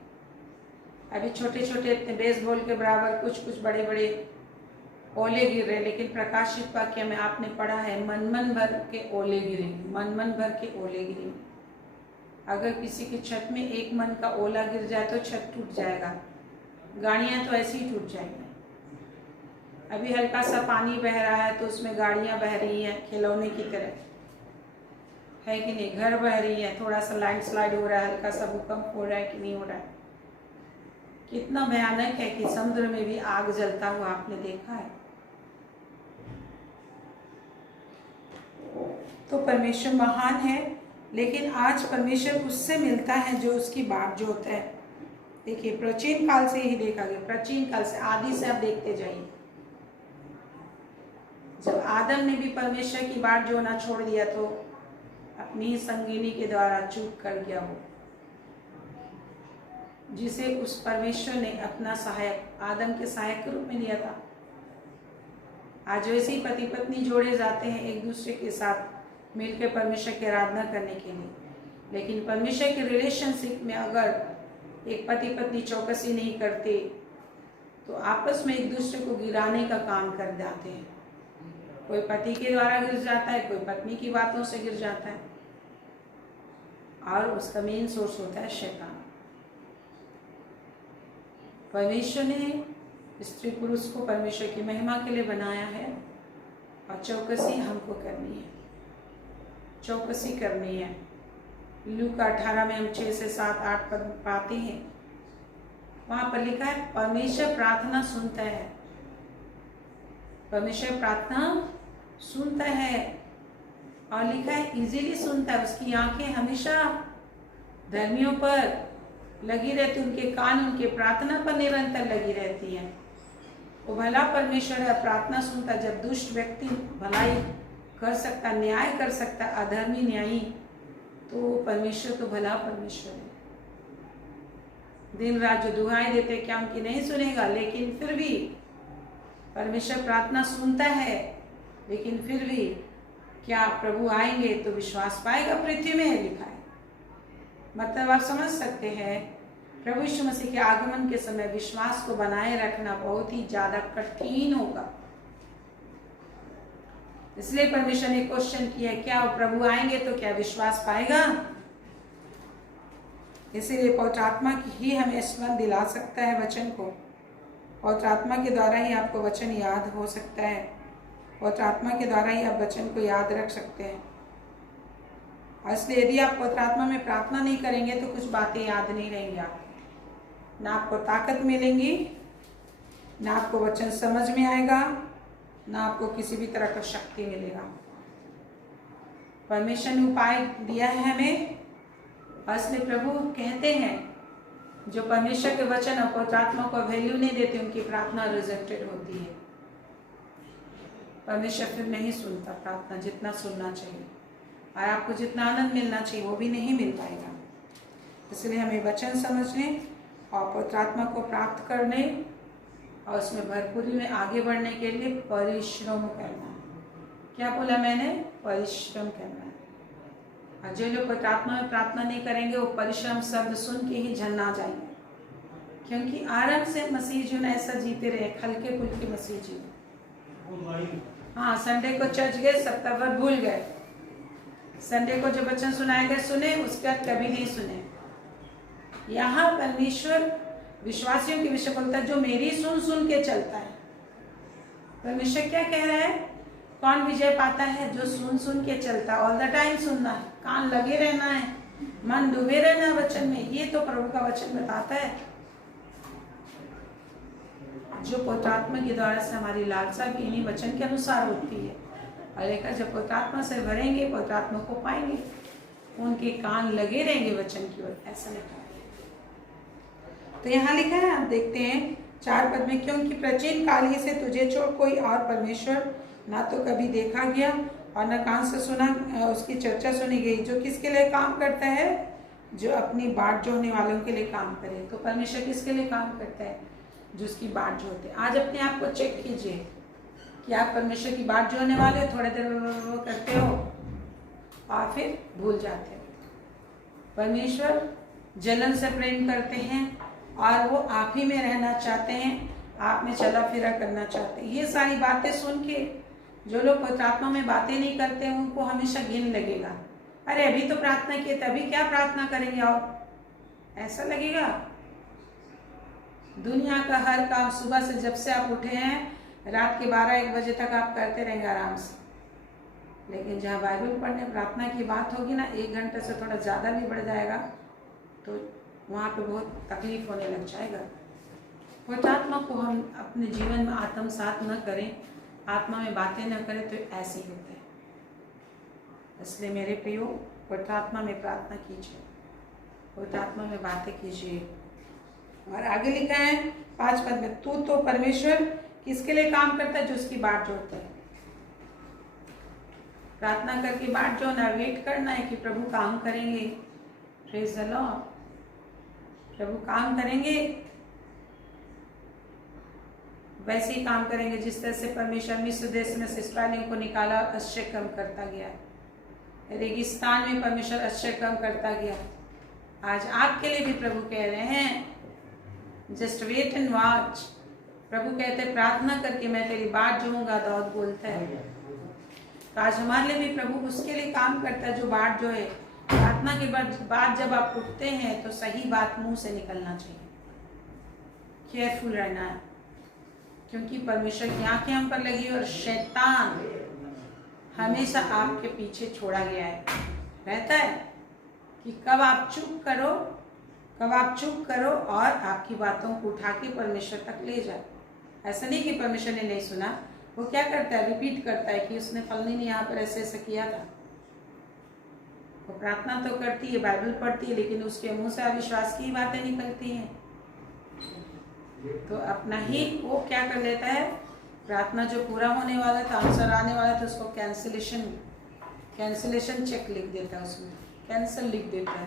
अभी छोटे छोटे बेसबॉल के बराबर कुछ बड़े बड़े ओले गिर रहे, लेकिन प्रकाशित वाक्य में आपने पढ़ा है मन भर के ओले गिरेंगे, मन भर के ओले गिरेंगे। अगर किसी की छत में 1 मन का ओला गिर जाए तो छत टूट जाएगा, गाड़ियां तो ऐसे ही टूट जाएंगी। अभी हल्का सा पानी बह रहा है तो उसमें गाड़ियां बह रही हैं खिलौने की तरह, है कि नहीं? घर बह रही है, थोड़ा सा लैंडस्लाइड हो रहा है, हल्का सा भूकंप हो रहा है कि नहीं हो रहा है? कितना भयानक है कि समुद्र में भी आग जलता हुआ आपने देखा है। तो परमेश्वर महान है, लेकिन आज परमेश्वर उससे मिलता है जो उसकी बाट जोतता है। देखिए, प्राचीन काल से ही देखा गया, प्राचीन काल से, आदि से आप देखते जाइए। जब आदम ने भी परमेश्वर की बाट जोना छोड़ दिया तो अपनी संगिनी के द्वारा चूक कर गया वो, जिसे उस परमेश्वर ने अपना सहायक, आदम के सहायक के रूप में लिया था। आज वैसे ही पति पत्नी जोड़े जाते हैं एक दूसरे के साथ मिलकर परमेश्वर की आराधना करने के लिए, लेकिन परमेश्वर के रिलेशनशिप में अगर एक पति पत्नी चौकसी नहीं करते तो आपस में एक दूसरे को गिराने का काम कर जाते हैं। कोई पति के द्वारा गिर जाता है, कोई पत्नी की बातों से गिर जाता है, और उसका मेन सोर्स होता है शैतान। परमेश्वर ने स्त्री पुरुष को परमेश्वर की महिमा के लिए बनाया है, और चौकसी हमको करनी है, चौकसी करनी है। लूका 18 में हम 6 से 7 8 पद पाते हैं, वहां पर लिखा है परमेश्वर प्रार्थना सुनता है, परमेश्वर प्रार्थना सुनता है, और लिखा है इजीली सुनता है। उसकी आंखें हमेशा धर्मियों पर लगी रहती, उनके कान उनके प्रार्थना पर निरंतर लगी रहती हैं। वो भला परमेश्वर है, प्रार्थना सुनता। जब दुष्ट व्यक्ति भलाई कर सकता, न्याय कर सकता, अधर्मी न्यायी, तो परमेश्वर तो भला परमेश्वर है। दिन रात जो दुआएं देते, क्या उनकी नहीं सुनेगा? लेकिन फिर भी परमेश्वर प्रार्थना सुनता है, लेकिन फिर भी क्या प्रभु आएंगे तो विश्वास पाएगा पृथ्वी में? लिखा है। मतलब आप समझ सकते हैं, प्रभु यीशु मसीह के आगमन के समय विश्वास को बनाए रखना बहुत ही ज्यादा कठिन होगा। इसलिए परमेश्वर ने क्वेश्चन किया, क्या प्रभु आएंगे तो क्या विश्वास पाएगा? इसीलिए पवित्र आत्मा ही हमें स्मरण दिला सकता है वचन को। पवित्र आत्मा के द्वारा ही आपको वचन याद हो सकता है, पवित्र आत्मा के द्वारा ही आप वचन को याद रख सकते हैं। और इसलिए यदि आप पवित्र आत्मा में प्रार्थना नहीं करेंगे तो कुछ बातें याद नहीं रहेंगी आपको, ना आपको ताकत मिलेंगी, ना आपको वचन समझ में आएगा, ना आपको किसी भी तरह का शक्ति मिलेगा। परमेश्वर ने उपाय दिया है हमें, और इसलिए प्रभु कहते हैं जो परमेश्वर के वचन और पवित्र आत्मा को वैल्यू नहीं देते, उनकी प्रार्थना रिजेक्टेड होती है। परमेश्वर फिर नहीं सुनता प्रार्थना जितना सुनना चाहिए, और आपको जितना आनंद मिलना चाहिए वो भी नहीं मिल पाएगा। इसलिए हमें वचन समझने और पवित्र आत्मा को प्राप्त करने और उसमें भरपूरी में आगे बढ़ने के लिए परिश्रम करना है। क्या बोला मैंने? परिश्रम करना है। और जो लोग पवित्र आत्मा में प्रार्थना नहीं करेंगे वो परिश्रम शब्द सुन के ही झन्ना जाएंगे, क्योंकि आरंभ से मसीह जो ना ऐसा जीते रहे, हल्के फुल्के मसीह जी। हाँ, संडे को चर्च गए, सप्ताह भर भूल गए। संडे को जो वचन सुनाए गए सुने, उसके बाद कभी नहीं सुने। यहाँ परमेश्वर विश्वासियों की विषय बोलता है, जो मेरी सुन सुन के चलता है। परमेश्वर क्या कह रहा है? कौन विजय पाता है? जो सुन सुन के चलता है। ऑल द टाइम सुनना है, कान लगे रहना है, मन डूबे रहना है वचन में। ये तो प्रभु का वचन बताता है। जो पवित्र आत्मा के द्वारा से हमारी लालसा भी इन्हीं वचन के अनुसार होती है। और लेकर जब पवित्र आत्मा से भरेंगे, पवित्र आत्मा को पाएंगे, उनके कान लगे रहेंगे वचन की ओर। ऐसा लिखा है। तो यहाँ लिखा है, आप देखते हैं 4 पद में, क्योंकि प्राचीन काल ही से तुझे छोड़ कोई और परमेश्वर ना तो कभी देखा गया और न कान से सुना उसकी चर्चा सुनी गई। जो किसके लिए काम करता है? जो अपनी बाट जोड़ने वालों के लिए काम करे। तो परमेश्वर किसके लिए काम करता है? जो उसकी बाट जोड़ते हैं। आज अपने आप को चेक कीजिए कि आप परमेश्वर की बाट जोड़ने वाले हो। थोड़े देर वो करते हो और फिर भूल जाते हो। परमेश्वर जलन से प्रेम करते हैं और वो आप ही में रहना चाहते हैं, आप में चला फिरा करना चाहते हैं। ये सारी बातें सुन के जो लोग पवित्र आत्मा में बातें नहीं करते हैं, उनको हमेशा घिन लगेगा। अरे अभी तो प्रार्थना की, तभी क्या प्रार्थना करेंगे? और ऐसा लगेगा। दुनिया का हर काम सुबह से जब से आप उठे हैं रात के 12-1 बजे तक आप करते रहेंगे आराम से। लेकिन जहाँ बाइबल पढ़ने प्रार्थना की बात होगी ना, 1 घंटे से थोड़ा ज़्यादा भी बढ़ जाएगा तो वहाँ पे बहुत तकलीफ होने लग जाएगा। पवित्र आत्मा को हम अपने जीवन में आत्मसात न करें, आत्मा में बातें न करें तो ऐसे ही होते हैं। इसलिए मेरे प्रियो, पवित्र आत्मा में प्रार्थना कीजिए, पवित्र आत्मा में बातें कीजिए। और आगे लिखा है 5 पद में, तू तो परमेश्वर किसके लिए काम करता है? जो उसकी बाट जोड़ता है। प्रार्थना करके बाट जोड़ना, वेट करना है कि प्रभु काम करेंगे। Praise the Lord. प्रभु काम करेंगे, वैसे ही काम करेंगे जिस तरह से परमेश्वर मिस्र देश में से इस्राएलियों को निकाला, आश्चर्य कर्म करता गया। रेगिस्तान में परमेश्वर आश्चर्य कर्म करता गया। आज आपके लिए भी प्रभु कह रहे हैं, जस्ट वेट एंड वॉच। प्रभु कहते हैं प्रार्थना करके मैं तेरी बाट जोड़ूंगा, दाऊद बोलता है। तो आज हमारे लिए भी प्रभु उसके लिए काम करता है जो बाट जो है। प्रार्थना के बाद जब आप उठते हैं तो सही बात मुंह से निकलना चाहिए। केयरफुल रहना है, क्योंकि परमेश्वर की आंखें हम पर लगी और शैतान हमेशा आपके पीछे छोड़ा गया है। रहता है कि कब आप चुप करो और आपकी बातों को उठा के परमेश्वर तक ले जाए। ऐसा नहीं कि परमेश्वर ने नहीं सुना, वो क्या करता है? रिपीट करता है कि उसने फलनी ने यहाँ पर ऐसे ऐसे किया था। वो प्रार्थना तो करती है, बाइबल पढ़ती है, लेकिन उसके मुंह से अविश्वास की बातें निकलती हैं। तो अपना ही वो क्या कर लेता है? प्रार्थना जो पूरा होने वाला था, आंसर आने वाला था, उसको कैंसिलेशन चेक लिख देता है, उसमें कैंसिल लिख देता है,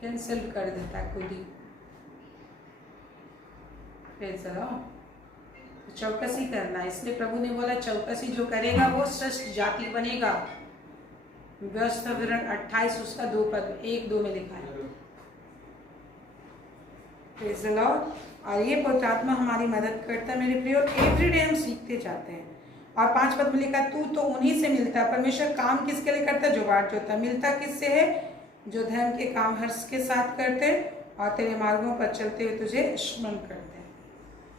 कैंसिल कर देता है खुद ही। तो चौकसी करना, इसलिए प्रभु ने बोला चौकसी जो करेगा वो श्रेष्ठ जाति बनेगा। व्यवस्था विवरण 28 उसका 2 पद 1-2 में लिखा है। Praise the Lord. और ये पवित्र आत्मा हमारी मदद करता है मेरे प्रियो। एवरीडे हम सीखते जाते हैं। और 5 पद में लिखा, तू तो उन्हीं से मिलता है। परमेश्वर काम किसके लिए करता है? जो बाट जोड़ता है। मिलता किससे है? जो धर्म के काम हर्ष के साथ करते और तेरे मार्गों पर चलते हुए तुझे स्मरण करते हैं।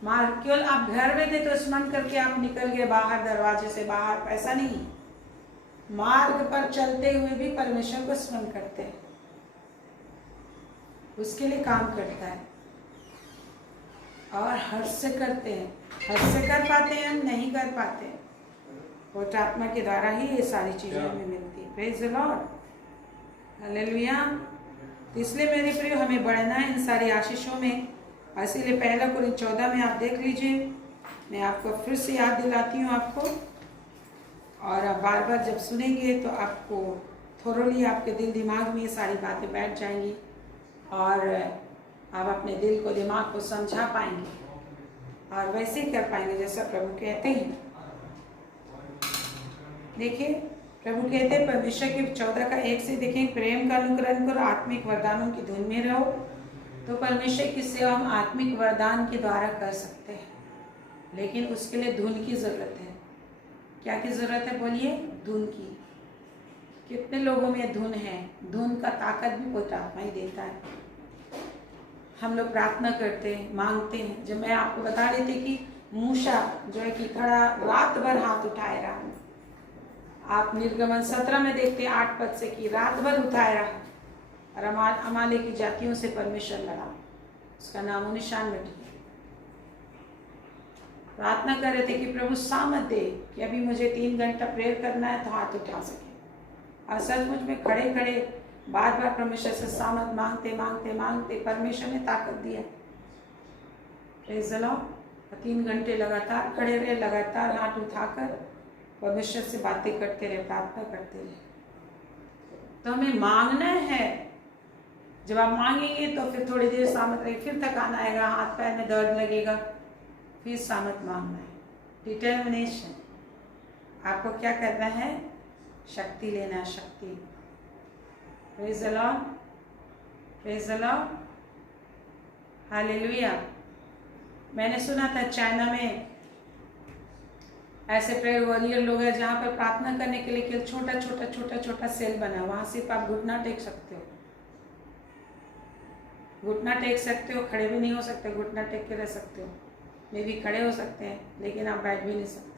मार्ग केवल आप घर में थे तो स्मरण करके आप निकल गए बाहर, दरवाजे से बाहर, ऐसा नहीं। मार्ग पर चलते हुए भी परमेश्वर को स्मरण करते हैं, उसके लिए काम करता है और हर्ष से करते हैं। हर्ष से कर पाते हैं, हम नहीं कर पाते। पवित्र आत्मा के द्वारा ही ये सारी चीजें हमें मिलती है। Praise the lord, hallelujah. तो इसलिए मेरे प्रिय हमें बढ़ना है इन सारी आशीषों में। इसीलिए 1 कोरिन्थ 14 में आप देख लीजिए, मैं आपको फिर से याद दिलाती हूँ आपको, और आप बार बार जब सुनेंगे तो आपको थोरोली आपके दिल दिमाग में ये सारी बातें बैठ जाएंगी और आप अपने दिल को दिमाग को समझा पाएंगे और वैसे ही कर पाएंगे जैसा प्रभु कहते हैं। देखिए प्रभु कहते हैं परमेश्वर के 14 का 1 से देखें, प्रेम का अनुकरण करो, आत्मिक वरदानों की धुन में रहो। तो परमेश्वर की सेवा हम आत्मिक वरदान के द्वारा कर सकते हैं, लेकिन उसके लिए धुन की जरूरत है। क्या की जरूरत है बोलिए? धुन की। कितने लोगों में धुन है? धुन का ताकत भी पवित्र आत्मा ही देता है। हम लोग प्रार्थना करते हैं, मांगते हैं। जब मैं आपको बता रही थी कि मूसा जो है कि खड़ा रात भर हाथ उठाए रहा, आप निर्गमन 17 में देखते हैं 8 पद से कि रात भर उठाए रहा और अमाले की जातियों से परमेश्वर लड़ा, उसका नामो निशान मिट गया। प्रार्थना कर रहे थे कि प्रभु सामत दे कि अभी मुझे 3 घंटा प्रेयर करना है तो हाथ उठा सके। और सचमुच में खड़े खड़े बार बार परमेश्वर से सामत मांगते मांगते मांगते परमेश्वर ने ताकत दिया। Praise the Lord. 3 घंटे लगातार खड़े रहे, लगातार हाथ उठाकर परमेश्वर से बातें करते रहे, प्रार्थना करते रहे। तो हमें मांगना है। जब आप मांगेंगे तो फिर थोड़ी देर सामत रहेगी, फिर थकान आएगा, हाथ पैर में दर्द लगेगा, फिर सामत मांगना है। डिटर्मिनेशन। आपको क्या करना है? शक्ति लेना है, शक्ति। Praise the Lord, praise the lord, hallelujah. मैंने सुना था चाइना में ऐसे प्रेयर वॉरियर लोग हैं जहाँ पर प्रार्थना करने के लिए केवल छोटा छोटा छोटा छोटा सेल बना, वहाँ सिर्फ आप घुटना टेक सकते हो, घुटना टेक सकते हो, खड़े भी नहीं हो सकते, घुटना टेक के रह सकते हो, मे भी खड़े हो सकते हैं लेकिन आप बैठ भी नहीं सकते।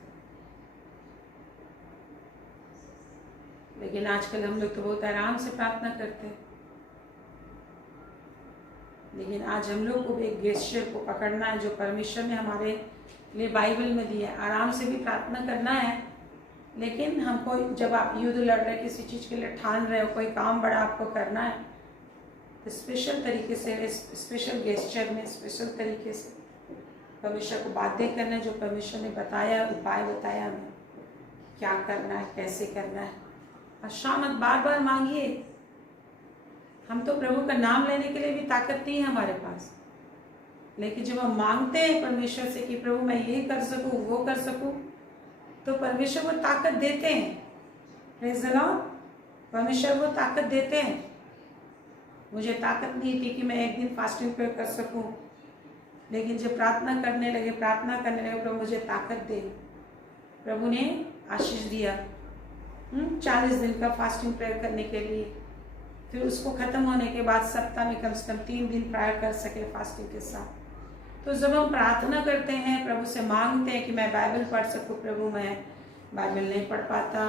लेकिन आजकल हम लोग तो बहुत आराम से प्रार्थना करते हैं। लेकिन आज हम लोग को एक गेस्चर को पकड़ना है जो परमेश्वर ने हमारे लिए बाइबल में दिया है। आराम से भी प्रार्थना करना है, लेकिन हमको जब आप युद्ध लड़ रहे, किसी चीज़ के लिए ठान रहे हो, कोई काम बड़ा आपको करना है, तो स्पेशल तरीके से, स्पेशल गेस्चर में, स्पेशल तरीके से परमेश्वर को बातें करना जो परमेश्वर ने बताया, उपाय बताया हमें क्या करना है, कैसे करना है। और शामत बार बार मांगिए। हम तो प्रभु का नाम लेने के लिए भी ताकत नहीं है हमारे पास, लेकिन जब हम मांगते हैं परमेश्वर से कि प्रभु मैं ये कर सकूं, वो कर सकूं, तो परमेश्वर वो ताकत देते हैं। Praise the Lord. परमेश्वर वो ताकत देते हैं। मुझे ताकत नहीं थी कि मैं एक दिन फास्टिंग प्रेयर कर सकूं, लेकिन जब प्रार्थना करने लगे प्रभु मुझे ताकत दे। प्रभु ने आशीष दिया 40 दिन का फास्टिंग प्रेयर करने के लिए। फिर उसको ख़त्म होने के बाद सप्ताह में कम से कम 3 दिन प्रायर कर सके फास्टिंग के साथ। तो जब हम प्रार्थना करते हैं, प्रभु से मांगते हैं कि मैं बाइबल पढ़ सकूं, प्रभु मैं बाइबल नहीं पढ़ पाता,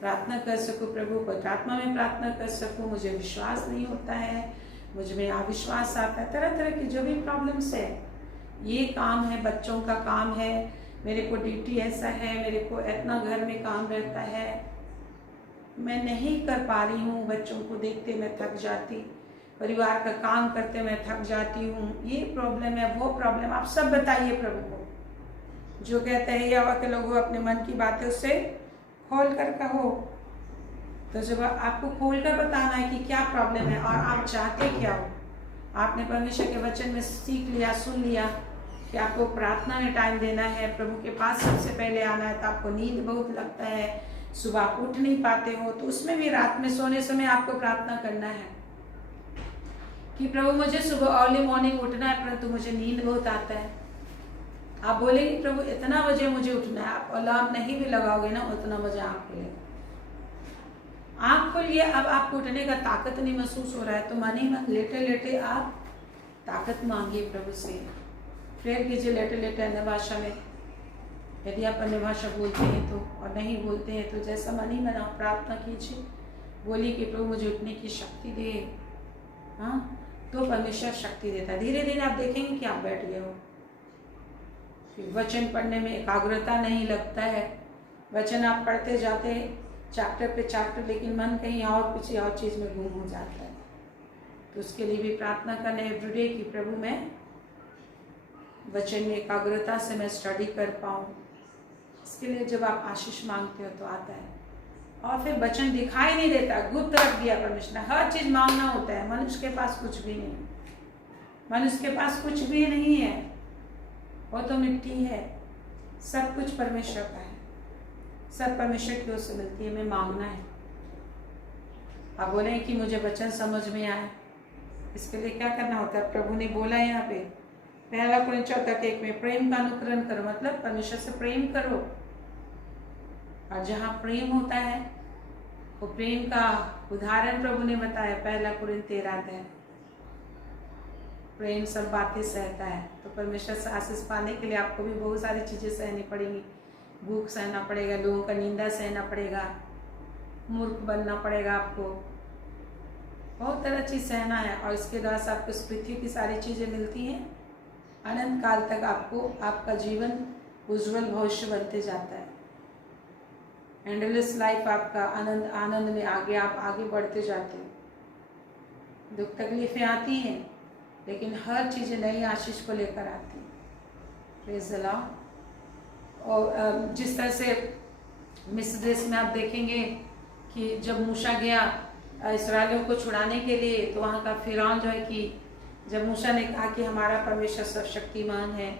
प्रार्थना कर सकूं, प्रभु पवित्र आत्मा में प्रार्थना कर सकूं, मुझे विश्वास नहीं होता है, मुझ में अविश्वास आता है, तरह तरह की जो भी प्रॉब्लम्स है, ये काम है, बच्चों का काम है, मेरे को ड्यूटी ऐसा है, मेरे को इतना घर में काम रहता है, मैं नहीं कर पा रही हूँ, बच्चों को देखते मैं थक जाती, परिवार का काम करते मैं थक जाती हूँ, ये प्रॉब्लम है, वो प्रॉब्लम, आप सब बताइए प्रभु को। जो कहते हैं यहोवा के लोगों अपने मन की बातें उससे खोल कर कहो। तो जब आपको खोल कर बताना है कि क्या प्रॉब्लम है और आप चाहते क्या हो, आपने परमेश्वर के वचन में सीख लिया, सुन लिया कि आपको प्रार्थना में टाइम देना है, प्रभु के पास सबसे पहले आना है, तो आपको नींद बहुत लगता है, सुबह आप उठ नहीं पाते हो, तो उसमें भी रात में सोने समय आपको प्रार्थना करना है कि प्रभु मुझे सुबह अर्ली मॉर्निंग उठना है, परंतु मुझे नींद बहुत आता है। आप बोलेंगे प्रभु इतना बजे मुझे उठना है, आप अलार्म नहीं भी लगाओगे ना, उतना बजे आँख खुलेगा, आँख खुलिए। अब आपको उठने का ताकत नहीं महसूस हो रहा है, तो मानिए मत, लेटे लेटे आप ताकत मांगिए प्रभु से, प्रेयर कीजिए लेटे लेटे अन्य भाषा में, यदि आप अन्य भाषा बोलते हैं तो, और नहीं बोलते हैं तो जैसा मन ही मना प्रार्थना कीजिए, बोलिए कि प्रभु मुझे उठने की शक्ति दे। हाँ, तो परमेश्वर शक्ति देता है। धीरे धीरे आप देखेंगे कि आप बैठ गए हो, फिर वचन पढ़ने में एकाग्रता नहीं लगता है, वचन आप पढ़ते जाते चैप्टर पे चैप्टर, लेकिन मन कहीं और किसी और चीज़ में गुम हो जाता है। तो उसके लिए भी प्रार्थना करना एवरीडे कि प्रभु मैं वचन में एकाग्रता से मैं स्टडी कर पाऊँ। इसके लिए जब आप आशीष मांगते हो तो आता है। और फिर वचन दिखाई नहीं देता, गुप्त रख दिया परमेश्वर ने। हर चीज मांगना होता है। मनुष्य के पास कुछ भी नहीं, मनुष्य के पास कुछ भी नहीं है, वो तो मिट्टी है। सब कुछ परमेश्वर का है, सब परमेश्वर की ओर से मिलती है। हमें मांगना है। आप बोले कि मुझे वचन समझ में आए, इसके लिए क्या करना होता है? प्रभु ने बोला यहाँ पे 1 Corinthians 4:1 में प्रेम का अनुकरण करो, मतलब परमेश्वर से प्रेम करो। और जहाँ प्रेम होता है वो प्रेम का उदाहरण प्रभु ने बताया 1 Corinthians 13 प्रेम सब बातें सहता है। तो परमेश्वर से आशीष पाने के लिए आपको भी बहुत सारी चीजें सहनी पड़ेंगी। भूख सहना पड़ेगा, लोगों का निंदा सहना पड़ेगा, मूर्ख बनना पड़ेगा, आपको बहुत तरह चीज सहना है। और इसके द्वारा से आपको इस पृथ्वी की सारी चीजें मिलती हैं। अनंत काल तक आपको आपका जीवन उज्जवल भविष्य बनते जाता है। एंडलेस लाइफ आपका आनंद में आगे आप आगे बढ़ते जाते हो। दुख तकलीफें आती हैं, लेकिन हर चीज़ें नई आशीष को लेकर आती हैं। Praise the Lord. और जिस तरह से मिस्र देश में आप देखेंगे कि जब मूसा गया इस्राएलियों को छुड़ाने के लिए, तो वहाँ का फिरौन जो है कि जब मूसा ने कहा कि हमारा परमेश्वर सर्वशक्तिमान है,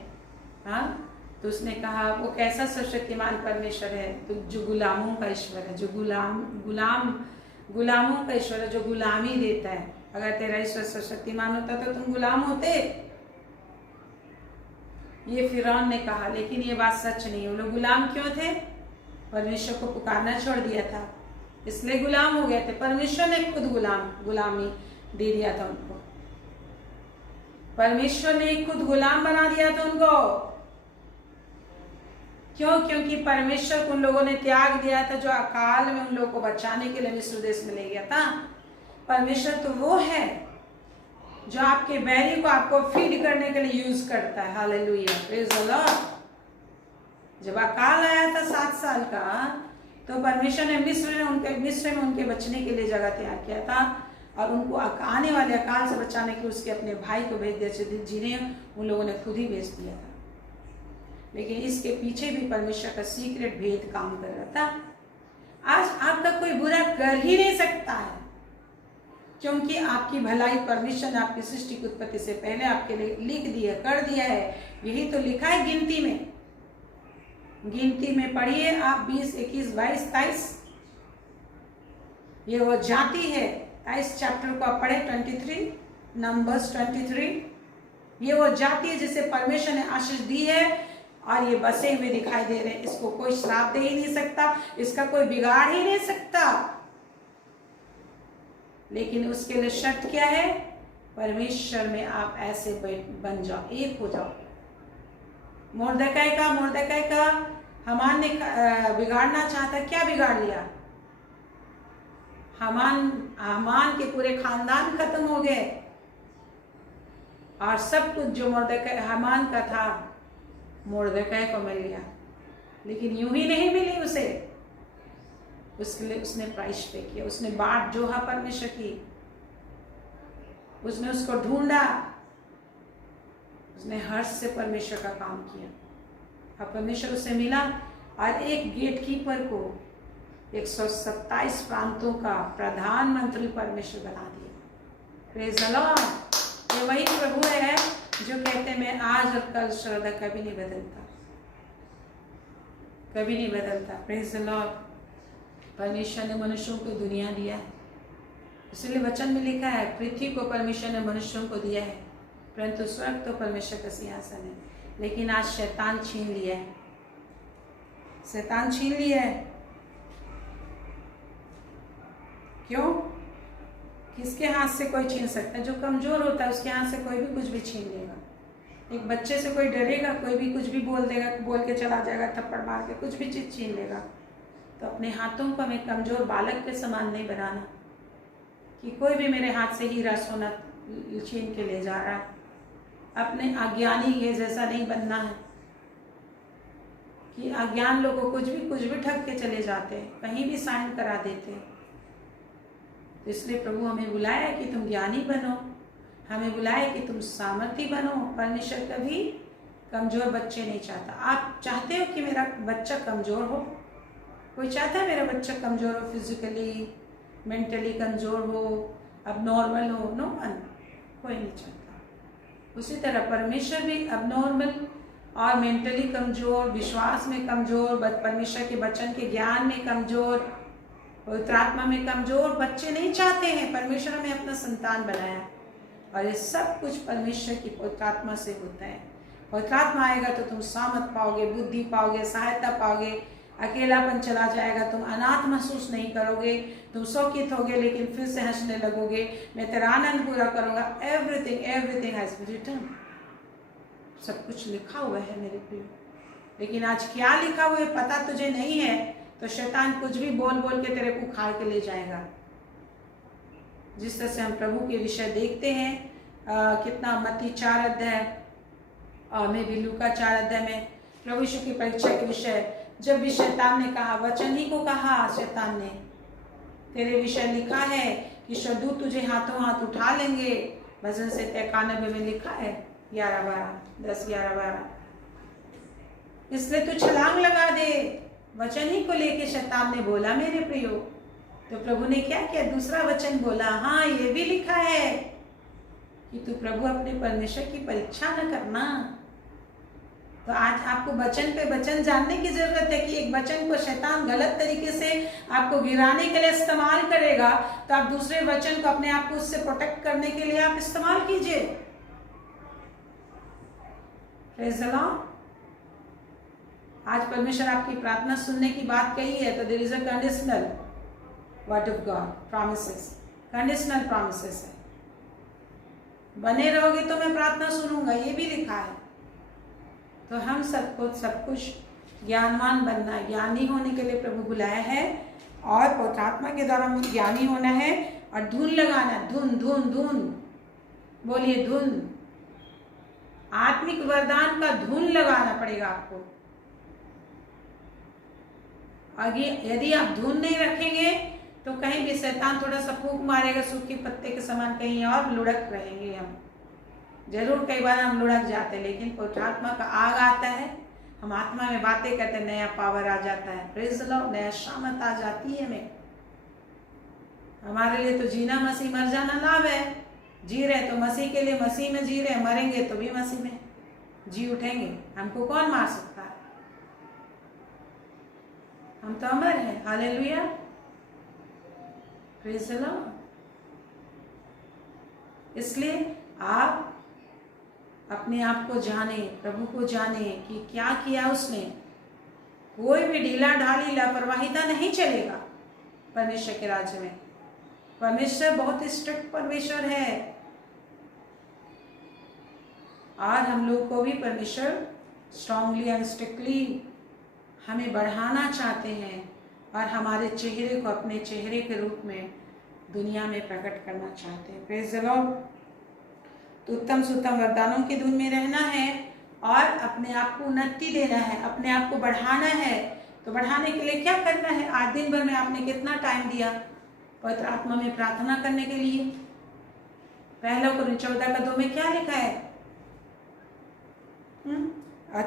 हाँ, तो उसने कहा वो कैसा सर्वशक्तिमान परमेश्वर है? तो जो गुलामों का ईश्वर है, जो गुलामों का ईश्वर है, जो गुलामी देता है। अगर तेरा ईश्वर सर्वशक्तिमान होता तो तुम गुलाम होते। ये फिरौन ने कहा, लेकिन ये बात सच नहीं है। वो लोग गुलाम क्यों थे? परमेश्वर को पुकारना छोड़ दिया था, इसलिए गुलाम हो गए थे। परमेश्वर ने खुद गुलामी दे दिया था उनको। परमेश्वर ने खुद गुलाम बना दिया था उनको। क्यों? क्योंकि परमेश्वर को उन लोगों ने त्याग दिया था, जो अकाल में उन लोगों को बचाने के लिए मिस्र देश में ले गया था। परमेश्वर तो वो है जो आपके बैरी को आपको फीड करने के लिए यूज करता है। Hallelujah, praise the Lord. जब अकाल आया था 7 साल का, तो परमेश्वर ने मिस्र में उनके बचने के लिए जगह तैयार किया था, और उनको आने वाले अकाल से बचाने के लिए उसके अपने भाई को भेज दिया, जिन्हें उन लोगों ने खुद ही भेज दिया था। लेकिन इसके पीछे भी परमेश्वर का सीक्रेट भेद काम कर रहा था। आज आपका कोई बुरा कर ही नहीं सकता है, क्योंकि आपकी भलाई परमेश्वर ने आपकी सृष्टि की उत्पत्ति से पहले आपके लिए लिख दिया, कर दिया है। यही तो लिखा है गिनती में पढ़िए आप 20, 21, 22, 23। ये वो जाति है। 23 चैप्टर को आप पढ़े, 23 नंबर्स 23। ये वो जाति है जिसे परमेश्वर ने आशीष दी है, और ये बसे हुए दिखाई दे रहे हैं। इसको कोई श्राप दे ही नहीं सकता, इसका कोई बिगाड़ ही नहीं सकता। लेकिन उसके लिए शर्त क्या है? परमेश्वर में आप ऐसे बन जाओ, एक हो जाओ। मोर्दकै का हामान ने बिगाड़ना चाहता, क्या बिगाड़ लिया? हामान के पूरे खानदान खत्म हो गए, और सब कुछ जो हामान का था मोर्दकै को मिल गया। लेकिन यूं ही नहीं मिली उसे, उसके लिए उसने प्राइस पे किया। उसने बाट जोहा परमेश्वर की, उसने उसको ढूंढा, उसने हर्ष से परमेश्वर का काम किया, और परमेश्वर उसे मिला। और एक गेट कीपर को 127 प्रांतों का प्रधानमंत्री परमेश्वर बना दिया। Praise the Lord. ये वही प्रभु है जो कहते मैं आज और कल श्रद्धा कभी नहीं बदलता, कभी नहीं बदलता। Praise the Lord. परमेश्वर ने मनुष्यों को दुनिया दिया है, इसलिए वचन में लिखा है पृथ्वी को परमेश्वर ने मनुष्यों को दिया है, परंतु स्वर्ग तो परमेश्वर का सिंहासन है। लेकिन आज शैतान छीन लिया है, शैतान छीन लिया है। क्यों? किसके हाथ से कोई छीन सकता है? जो कमजोर होता है उसके हाथ से कोई भी कुछ भी छीन लेगा। एक बच्चे से कोई डरेगा, कोई भी कुछ भी बोल देगा, बोल के चला जाएगा, थप्पड़ मार के कुछ भी चीज छीन लेगा। तो अपने हाथों को हमें कमजोर बालक के समान नहीं बनाना कि कोई भी मेरे हाथ से हीरा सोना छीन के ले जा रहा है। अपने अज्ञानी के जैसा नहीं बनना है कि अज्ञान लोगों कुछ भी ठग के चले जाते हैं, कहीं भी साइन करा देते हैं। तो इसलिए प्रभु हमें बुलाया कि तुम ज्ञानी बनो, हमें बुलाया कि तुम सामर्थी बनो। परमेश्वर कभी कमज़ोर बच्चे नहीं चाहता। आप चाहते हो कि मेरा बच्चा कमज़ोर हो? कोई चाहता है मेरा बच्चा कमज़ोर हो, फिजिकली मेंटली कमज़ोर हो, अब नॉर्मल हो? नो वन, कोई नहीं चाहता। उसी तरह परमेश्वर भी अब नॉर्मल और मेंटली कमज़ोर, विश्वास में कमज़ोर, परमेश्वर के वचन के ज्ञान में कमज़ोर, पवित्र आत्मा में कमज़ोर बच्चे नहीं चाहते हैं। परमेश्वर हमें अपना संतान बनाया और ये सब कुछ परमेश्वर की पवित्र आत्मा से होता है। पवित्र आत्मा आएगा तो तुम सामर्थ पाओगे, बुद्धि पाओगे, सहायता पाओगे, अकेलापन चला जाएगा, तुम अनाथ महसूस नहीं करोगे, तुम शौकित होगे लेकिन फिर से हंसने लगोगे, मैं तेरा आनंद पूरा करूँगा। एवरीथिंग हैज बीन रिटन, सब कुछ लिखा हुआ है मेरे प्रियो। लेकिन आज क्या लिखा हुआ है पता तुझे नहीं है, तो शैतान कुछ भी बोल बोल के तेरे को उखाड़ के ले जाएगा। जिस तरह से हम प्रभु के विषय देखते हैं, कितना मत्ती 4 अध्याय में भी, लूका 4 अध्याय में प्रभु यीशु की परीक्षा के विषय, जब भी शैतान ने कहा, वचन ही को कहा शैतान ने, तेरे विषय लिखा है कि शत्रु तुझे हाथों हाथ उठा लेंगे। भजन से 91 में लिखा है 10-11-12। इसलिए तू छलांग लगा दे, वचन ही को लेके शैतान ने बोला मेरे प्रियो। तो प्रभु ने क्या किया? दूसरा वचन बोला, हाँ ये भी लिखा है कि तू प्रभु अपने परमेश्वर की परीक्षा न करना। तो आज आपको वचन पे वचन जानने की जरूरत है कि एक वचन को शैतान गलत तरीके से आपको गिराने के लिए इस्तेमाल करेगा, तो आप दूसरे वचन को अपने आप को उससे प्रोटेक्ट करने के लिए आप इस्तेमाल कीजिए। Praise the Lord. आज परमेश्वर आपकी प्रार्थना सुनने की बात कही है, तो there is a conditional word of God, promises, conditional promises है। बने रहोगे तो मैं प्रार्थना सुनूंगा, ये भी लिखा है। तो हम सबको सब कुछ ज्ञानवान बनना, ज्ञानी होने के लिए प्रभु बुलाया है, और पवित्र आत्मा के द्वारा ज्ञानी होना है, और धुन लगाना, धुन, बोलिए धुन। आत्मिक वरदान का धुन लगाना पड़ेगा आपको। आगे यदि आप धुन नहीं रखेंगे तो कहीं भी शैतान थोड़ा सा फूंक मारेगा, सूखे पत्ते के समान कहीं और लुढ़क रहेंगे हम। जरूर कई बार हम लुढ़क जाते हैं, लेकिन पवित्र आत्मा का आग आता है, हम आत्मा में बातें करते हैं, नया पावर आ जाता है। प्रेज़ द लॉर्ड, नया शामत आ जाती है हमें। हमारे लिए तो जीना मसीह, मर जाना लाभ है। जी रहे तो मसीह के लिए, मसीह में जी रहे, मरेंगे तो भी मसीह में जी उठेंगे। हमको कौन मार सकता है? हम तो अमर हैं। Hallelujah, praise the Lord. इसलिए आप अपने आप को जाने, प्रभु को जाने कि क्या किया उसने। कोई भी ढीला ढाली लापरवाहिता नहीं चलेगा परमेश्वर के राज्य में। परमेश्वर बहुत ही स्ट्रिक्ट परमेश्वर है, और हम लोग को भी परमेश्वर स्ट्रांगली एंड स्ट्रिक्टली हमें बढ़ाना चाहते हैं, और हमारे चेहरे को अपने चेहरे के रूप में दुनिया में प्रकट करना चाहते हैं। Praise the Lord. तो उत्तम से उत्तम वरदानों की धुन में रहना है, और अपने आप को उन्नति देना है, अपने आप को बढ़ाना है। तो बढ़ाने के लिए क्या करना है? आज दिन भर में आपने कितना टाइम दिया पवित्र आत्मा में प्रार्थना करने के लिए? 1 कोरिन्थियों 14:2 में क्या लिखा है?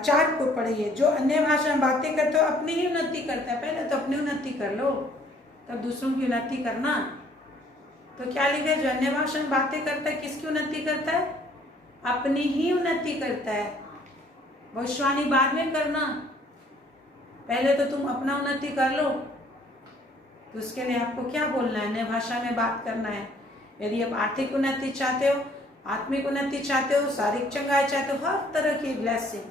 4 को पढ़िए। जो अन्य भाषा में बातें करते हो अपनी ही उन्नति करता है। पहले तो अपनी उन्नति कर लो, तब दूसरों की उन्नति करना। तो क्या लिखा है? जो अन्य भाषा में बातें करता है किसकी उन्नति करता है? अपनी ही उन्नति करता है। भविष्यवाणी बाद में करना, पहले तो तुम अपना उन्नति कर लो। तो उसके लिए आपको क्या बोलना है? अन्य भाषा में बात करना है। यदि आप आर्थिक उन्नति चाहते हो, आत्मिक उन्नति चाहते हो, शारीरिक चंगाई चाहते हो, हर तरह की ब्लेसिंग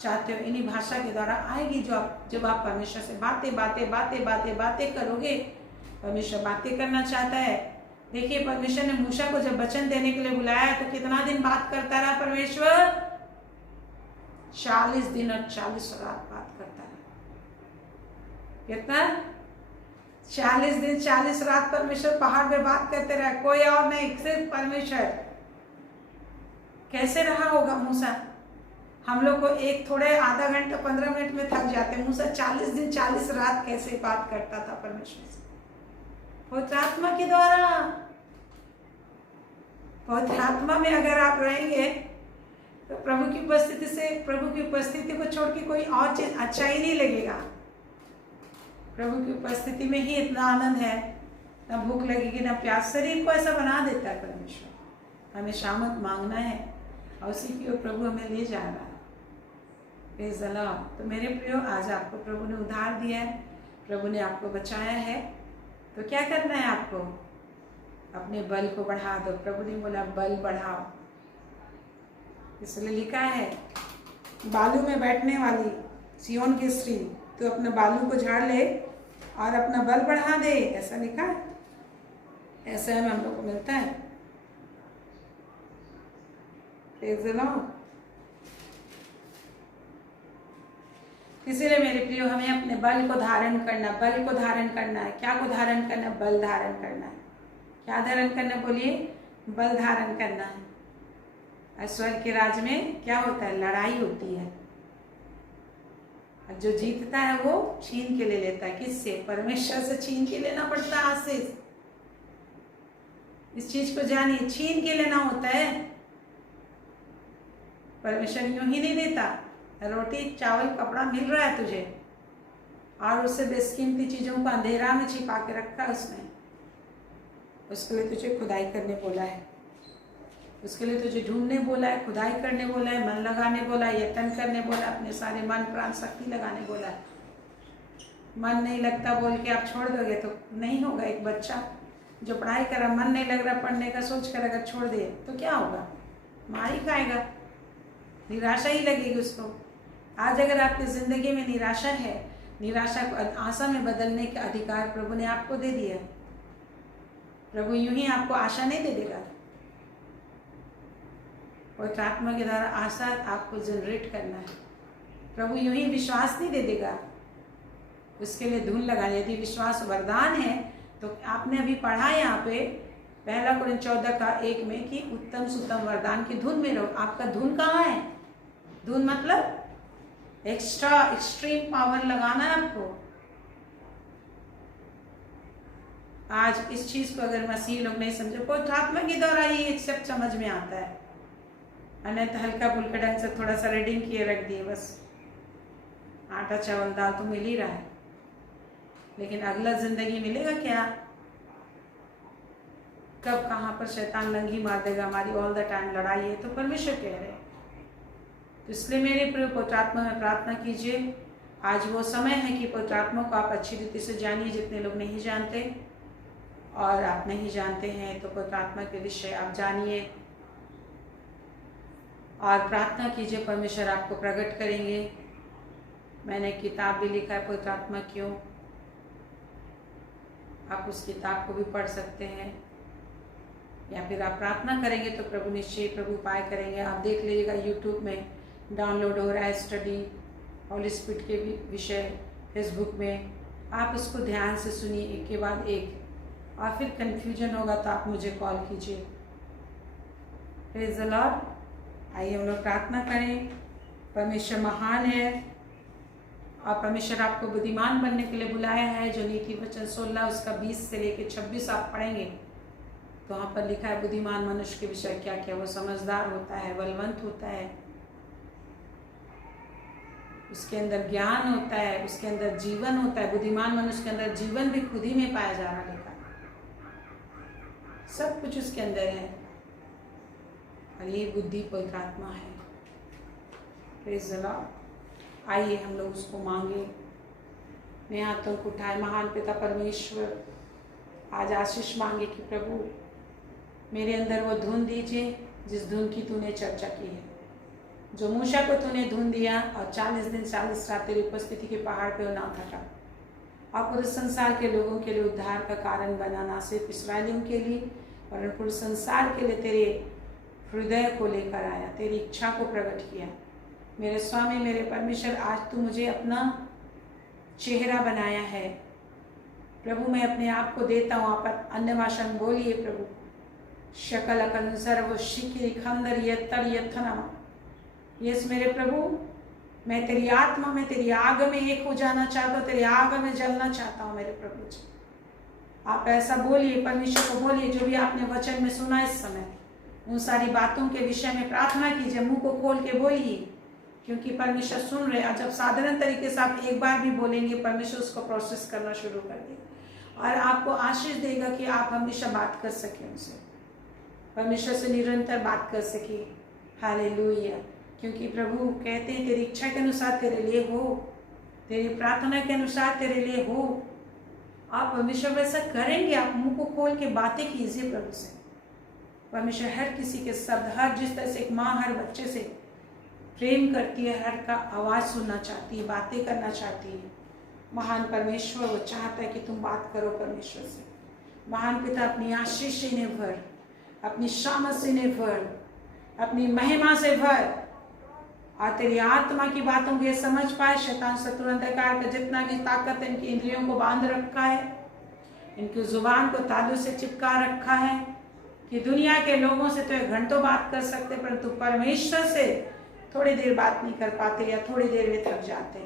चाहते हो, इन्हीं भाषा के द्वारा आएगी। जब आप परमेश्वर से बातें करोगे। परमेश्वर बातें करना चाहता है। देखिए, परमेश्वर ने मूसा को जब वचन देने के लिए बुलाया तो कितना दिन बात करता रहा परमेश्वर? 40 दिन और 40 रात बात करता रहा। कितना? 40 दिन 40 रात परमेश्वर पहाड़ पे बात करते रहा, कोई और नहीं, सिर्फ परमेश्वर। कैसे रहा होगा मूसा? हम लोग को एक थोड़े आधा घंटा 15 मिनट में थक जाते। मूसा 40 दिन 40 रात कैसे बात करता था परमेश्वर से? पवित्र आत्मा के द्वारा। पवित्र आत्मा में अगर आप रहेंगे तो प्रभु की उपस्थिति से, प्रभु की उपस्थिति को छोड़ के कोई और चीज अच्छा ही नहीं लगेगा। प्रभु की उपस्थिति में ही इतना आनंद है, ना भूख लगेगी ना प्यास। शरीर को ऐसा बना देता है परमेश्वर। हमें शामत मांगना है और उसी की ओर प्रभु हमें ले जा रहा है। Praise the Lord. तो मेरे प्रियो, आज आपको प्रभु ने उद्धार दिया है, प्रभु ने आपको बचाया है, तो क्या करना है आपको? अपने बल को बढ़ा दो। प्रभु ने बोला बल बढ़ाओ, इसलिए लिखा है बालू में बैठने वाली सियोन की स्त्री, तो अपने बालू को झाड़ ले और अपना बल बढ़ा दे, ऐसा लिखा है। ऐसा हमें हम लोग को मिलता है। Praise the Lord. इसीलिए मेरे प्रियो, हमें अपने बल को धारण करना, बल को धारण करना है। क्या को धारण करना है? बल धारण करना है। क्या धारण करना है? बोलिए, बल धारण करना है। और स्वर्ग के राज्य में क्या होता है? लड़ाई होती है। और जो जीतता है वो छीन के ले लेता है। किससे? परमेश्वर से छीन के लेना पड़ता है आशीष। इस चीज को जानिए, छीन के लेना होता है। परमेश्वर यूं ही नहीं देता। रोटी चावल कपड़ा मिल रहा है तुझे और उससे बेशकीमती चीजों को अंधेरा में छिपा के रखा है उसने। उसके लिए तुझे खुदाई करने बोला है, उसके लिए तुझे ढूंढने बोला है, खुदाई करने बोला है, मन लगाने बोला है, यत्न करने बोला है, अपने सारे मन प्राण शक्ति लगाने बोला है। मन नहीं लगता बोल के आप छोड़ दोगे तो नहीं होगा। एक बच्चा जो पढ़ाई कर रहा, मन नहीं लग रहा पढ़ने का, सोच कर अगर छोड़ दे तो क्या होगा? मार ही खाएगा, निराशा ही लगेगी उसको। आज अगर आपकी जिंदगी में निराशा है, निराशा को आशा में बदलने का अधिकार प्रभु ने आपको दे दिया। प्रभु यूं ही आपको आशा नहीं दे देगा। पवित्र आत्मा के द्वारा आशा आपको जनरेट करना है। प्रभु यूं ही विश्वास नहीं दे देगा, उसके लिए धुन लगा। यदि विश्वास वरदान है तो आपने अभी पढ़ा है यहाँ पे 1 कोरिन्थियों 14:1 में कि उत्तम सुतम वरदान की धुन में रहो। आपका धुन कहाँ है? धुन मतलब एक्स्ट्रा एक्सट्रीम पावर लगाना है आपको। आज इस चीज को अगर मसीह लोग नहीं समझे, पवित्र आत्मा के द्वारा ही एक सब समझ में आता है। अन्यथा हल्का फुल्का ढंग से थोड़ा सा रीडिंग किए रख दिए, बस आटा चावल दाल तो मिल ही रहा है, लेकिन अगला जिंदगी मिलेगा क्या? कब कहाँ पर शैतान लंगी मार देगा हमारी। ऑल द टाइम लड़ाई है, तो परमेश्वर कह रहे हैं। तो इसलिए मेरे प्रिय, पवित्र आत्मा में प्रार्थना कीजिए। आज वो समय है कि पवित्र आत्मा को आप अच्छी रीति से जानिए, जितने लोग नहीं जानते। और आप नहीं जानते हैं तो पवित्र आत्मा के विषय आप जानिए और प्रार्थना कीजिए, परमेश्वर आपको प्रकट करेंगे। मैंने किताब भी लिखा है पवित्र आत्मा क्यों, आप उस किताब को भी पढ़ सकते हैं, या फिर आप प्रार्थना करेंगे तो प्रभु निश्चय प्रभु उपाय करेंगे। आप देख लीजिएगा, यूट्यूब में डाउनलोड हो रहा है स्टडी हॉली स्पिरिट के विषय, फेसबुक में। आप उसको ध्यान से सुनिए एक के बाद एक, और फिर कन्फ्यूजन होगा तो आप मुझे कॉल कीजिए। Praise the Lord. आइए हम लोग प्रार्थना करें। परमेश्वर महान है और परमेश्वर आपको बुद्धिमान बनने के लिए बुलाया है। जो नीति वचन 16 उसका 20 से लेकर 26 आप पढ़ेंगे तो वहाँ पर लिखा है बुद्धिमान मनुष्य के विषय क्या क्या। वो समझदार होता है, बलवंत होता है, उसके अंदर ज्ञान होता है, उसके अंदर जीवन होता है। बुद्धिमान मनुष्य के अंदर जीवन भी खुद ही में पाया जा रहा लिखा, सब कुछ उसके अंदर है। और ये बुद्धि पवित्र आत्मा है। Praise the Lord. आइए हम लोग उसको मांगे। मैं हाथों को उठाए। महान पिता परमेश्वर, आज आशीष मांगे कि प्रभु मेरे अंदर वो धुन दीजिए जिस धुन की तूने चर्चा की है। जो मूसा को तूने धुन दिया और 40 दिन 40 रात तेरी उपस्थिति के पहाड़ पे ना थका, और पूरे संसार के लोगों के लिए उद्धार का कारण बना, ना सिर्फ इस्राएलियों के लिए और पूरे संसार के लिए तेरे हृदय को लेकर आया, तेरी इच्छा को प्रकट किया। मेरे स्वामी, मेरे परमेश्वर, आज तू मुझे अपना चेहरा बनाया है प्रभु। मैं अपने आप को देता हूँ। आप अन्य भाषा में बोलिए प्रभु। शकल अकन सर्व शिखिर खंदर यत्तर यत्थनमा। यस मेरे प्रभु, मैं तेरी आत्मा में, तेरी आग में एक हो जाना चाहता हूँ, तेरी आग में जलना चाहता हूँ मेरे प्रभु जी। आप ऐसा बोलिए, परमेश्वर को बोलिए जो भी आपने वचन में सुना इस समय, उन सारी बातों के विषय में प्रार्थना कीजिए, मुंह को खोल के बोलिए, क्योंकि परमेश्वर सुन रहे हैं। जब साधारण तरीके से आप एक बार भी बोलेंगे, परमेश्वर उसको प्रोसेस करना शुरू कर देगा और आपको आशीष देगा कि आप हमेशा बात कर सकें उनसे, परमेश्वर से निरंतर बात कर सके। हालेलुया। क्योंकि प्रभु कहते हैं तेरी इच्छा के अनुसार तेरे लिए हो, तेरी प्रार्थना के अनुसार तेरे लिए हो। आप परमेश्वर वैसा करेंगे, आप मुंह को खोल के बातें कीजिए प्रभु से। परमेश्वर हर किसी के शब्द, हर जिस तरह से एक माँ हर बच्चे से प्रेम करती है, हर का आवाज़ सुनना चाहती है, बातें करना चाहती है, महान परमेश्वर वो चाहता है कि तुम बात करो परमेश्वर से। महान पिता अपनी आशीष से इन्हें भर, अपनी शामत से इन्हें भर, अपनी महिमा से भर और तेरी आत्मा की बातों को ये समझ पाए। शैतान शत्रु अंधकार का जितना भी ताकत इनकी इंद्रियों को बांध रखा है, इनकी जुबान को तालू से चिपका रखा है कि दुनिया के लोगों से तो घंटों बात कर सकते, परंतु परमेश्वर से थोड़ी देर बात नहीं कर पाते या थोड़ी देर में थक जाते।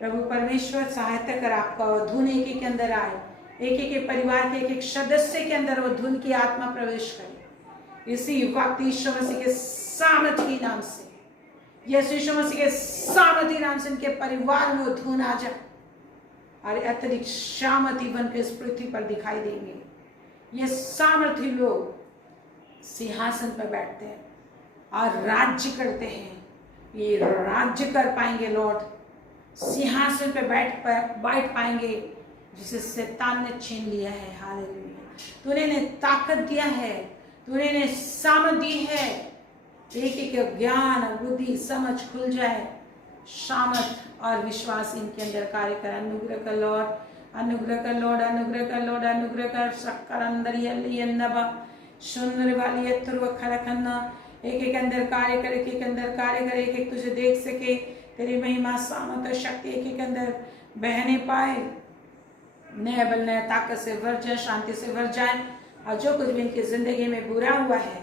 प्रभु परमेश्वर सहायता कर आपका वो धुन एक एक के अंदर आए, एक एक के परिवार के एक एक सदस्य के अंदर वो धुन की आत्मा प्रवेश करे। इसी वक्त यीशु मसीह के सामर्थी नाम से, यीशु मसीह के सामर्थी नाम से इनके परिवार में वो धुन आ जाए और अतिरिक्त सामर्थी बनकर इस पृथ्वी पर दिखाई देंगे। ये सामर्थी लोग सिंहासन पर बैठते हैं और राज्य करते हैं, ये राज्य कर पाएंगे लॉर्ड, सिंहासन पे बैठ पाएंगे जिसे शैतान ने छीन लिया है। हालेलुया। तूने इन्हें ताकत दिया है, तूने इन्हें सामर्थ दी है, एक एक ज्ञान और बुद्धि समझ खुल जाए, सामर्थ और विश्वास इनके अंदर कार्य कर। अनुग्रह कर लॉर्ड, अनुग्रह कर लॉर्ड, अनुग्रह कर लॉर्ड, अनुग्रह कर। शक्कर अंदर यन्नबा सुंदर वाली यत्रुव खड़खन्ना, एक एक अंदर कार्य कर, एक एक अंदर कार्य कर, एक एक तुझे देख सके, तेरी महिमा सामर्थ और शक्ति एक एक अंदर बहने पाए, नए बल नए ताकत से भर जाए, शांति से भर जाए और जो कुछ भी इनकी जिंदगी में बुरा हुआ है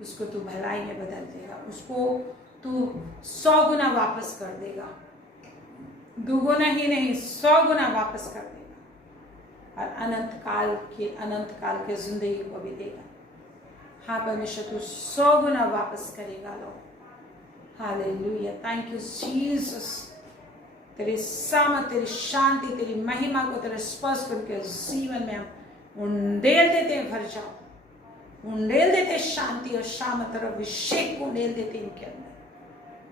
उसको तू भलाई में बदल देगा, उसको तू 100 गुना वापस कर देगा, 2 गुना ही नहीं 100 गुना वापस कर देगा और अनंत काल के जिंदगी को भी देगा। हाँ परमेश्वर तू 100 गुना वापस करेगा Lord. Hallelujah. Thank you Jesus. तेरी सामर्थ, तेरी शांति, तेरी महिमा को तेरे स्पर्श करके जीवन में हम उंडेल देते हैं, भर जाओ, उंडेल देते शांति और सामर्थ और अभिषेक को उंडेल देते इनके अंदर,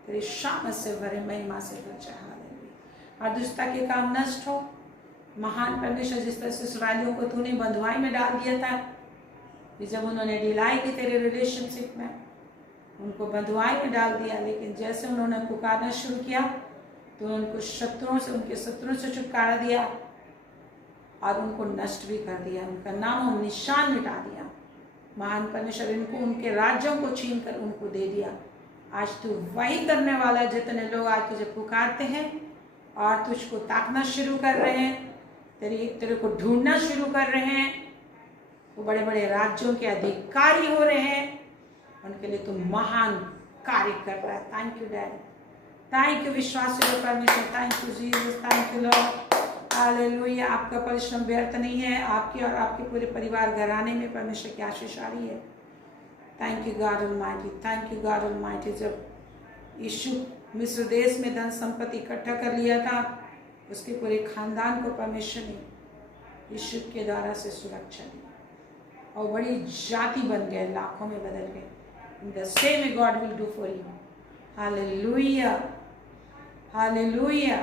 तेरी सामर्थ से भरे, महिमा से भर जाए। हालेलुया। और दुष्टता के काम नष्ट हो। महान परमेश्वर जिस तरह से इस्राएलियों को तूने बंधुआई में डाल दिया था, कि जब उन्होंने ढिलाई की तेरे रिलेशनशिप में, उनको बंधुआई में डाल दिया, लेकिन जैसे उन्होंने पुकारना शुरू किया तो उनको शत्रुओं से, उनके शत्रुओं से छुटकारा दिया और उनको नष्ट भी कर दिया, उनका नाम और निशान मिटा दिया। महान परमेश्वर इनको उनके राज्यों को छीन कर उनको दे दिया। आज तू वही करने वाला। जितने लोग आज तुझे पुकारते हैं और तुझको ताकना शुरू कर रहे हैं, तेरे को ढूंढना शुरू कर रहे हैं, वो बड़े बड़े राज्यों के अधिकारी हो रहे हैं, उनके लिए तुम महान कार्य कर रहा है। Thank you daddy, thank you विश्वास परमेश्वर, thank you Jesus, thank you Lord. Hallelujah. आपका परिश्रम व्यर्थ नहीं है, आपकी और आपके पूरे परिवार घराने में परमेश्वर की आशीष आ रही है। Thank you God almighty, thank you God almighty. जब यीशु मिस्र देश में धन संपत्ति इकट्ठा कर लिया था, उसके पूरे खानदान को परमेश्वर ने यीशु के द्वारा से सुरक्षा दी और बड़ी जाति बन गए, लाखों में बदल गए। The same God will do for you. Hallelujah, Hallelujah,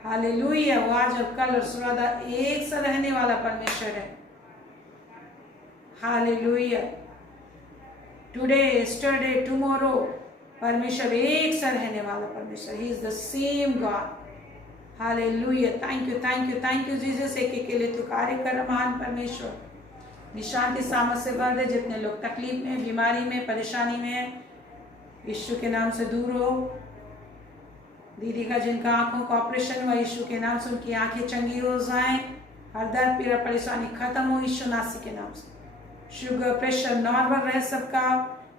Hallelujah। वो आज और कल और सदा एक सा रहने वाला परमेश्वर है। Hallelujah। Today, yesterday, tomorrow, परमेश्वर एक सा रहने वाला परमेश्वर। He is the same God। Hallelujah। Thank you, thank you, thank you Jesus। एक के लिए तू कार्य कर महान परमेश्वर। निशांति सामर्थ से भर दे। जितने लोग तकलीफ में, बीमारी में, परेशानी में है, यीशु के नाम से दूर हो। दीदी का जिनका आंखों का ऑपरेशन हुआ, यीशु के नाम से उनकी आंखें चंगी हो जाएं, हर दर्द पीड़ा परेशानी खत्म हो यीशु नासी के नाम से। शुगर प्रेशर नॉर्मल रहे सबका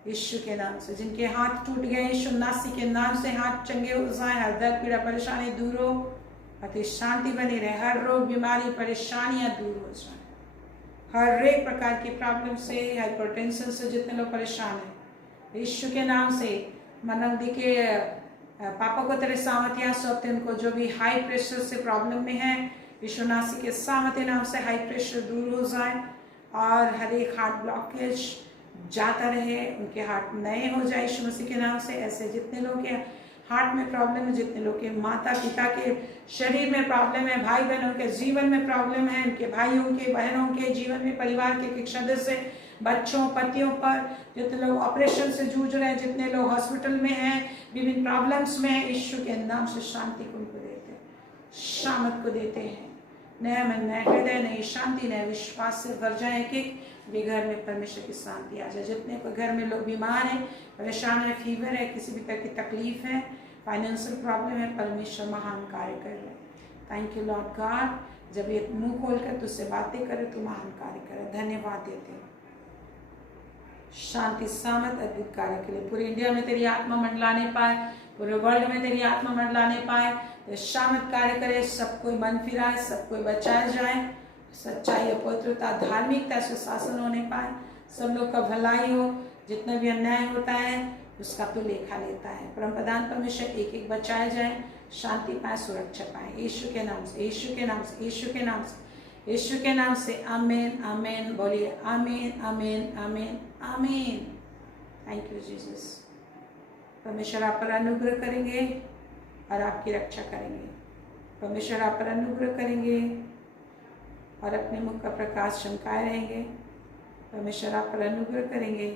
यीशु के नाम से। जिनके हाथ टूट गए, यीशु नासी के नाम से हाथ चंगे हो जाएं, हर दर्द पीड़ा परेशानी दूर हो अति शांति बनी रहे, हर रोग बीमारी परेशानियां दूर हो जाए, हर एक प्रकार की प्रॉब्लम से, हाइपरटेंशन से जितने लोग परेशान हैं, यीशु के नाम से मनंदी के पापा को तेरे सामर्थियां सौंपते, उनको जो भी हाई प्रेशर से प्रॉब्लम में है, यीशु नासी के सामर्थ्य नाम से हाई प्रेशर दूर हो जाए और हर एक हार्ट ब्लॉकेज जाता रहे, उनके हार्ट नए हो जाए यीशु मसीह के नाम से। ऐसे जितने लोग के हार्ट में प्रॉब्लम है, जितने लोग के माता पिता के शरीर में प्रॉब्लम है, भाई बहनों के जीवन में प्रॉब्लम है, उनके भाइयों के बहनों के जीवन में, परिवार के सदस्य, बच्चों पतियों पर, जितने लोग ऑपरेशन से जूझ रहे हैं, जितने लोग हॉस्पिटल में हैं, विभिन्न प्रॉब्लम्स में हैं, यीशु के नाम से शांति को उनको देते हैं, शामत को देते हैं। नया मन, नया हृदय, नई शांति, नया विश्वास से भर जाए कि वे घर में परमेश्वर की शांति आ जाए। जितने को घर में लोग बीमार हैं, परेशान है, फीवर है, किसी भी तरह की तकलीफ है, फाइनेंशियल प्रॉब्लम है, परमेश्वर महान कार्य कर रहे। थैंक यू लॉर्ड गॉड, जब ये मुंह खोलकर तुझसे बातें करे तो महान कार्य करे। धन्यवाद देते हैं शांति सामत अद्भुत कार्य के लिए। पूरे इंडिया में तेरी आत्मा मंडलाने पाए, पूरे वर्ल्ड में तेरी आत्मा मंडलाने पाए, तो शामत कार्य करे, सब कोई मन फिराए, सब कोई बचाया जाए, सच्चाई पवित्रता धार्मिकता से शासन होने पाए, सब लोग का भलाई हो, जितना भी अन्याय होता है उसका तो लेखा लेता है। परम प्रधान परमेश्वर एक एक बचाया जाए, शांति पाए, सुरक्षा पाए, यीशु के नाम से, यीशु के नाम से, यीशु के नाम से, यीशु के नाम से। आमीन आमीन बोलिए, आमीन आमीन आमीन आमीन। Thank you Jesus. परमेश्वर आप पर अनुग्रह करेंगे और आपकी रक्षा करेंगे। परमेश्वर आप पर अनुग्रह करेंगे और अपने मुख का प्रकाश चमकाए रहेंगे। परमेश्वर आप पर अनुग्रह करेंगे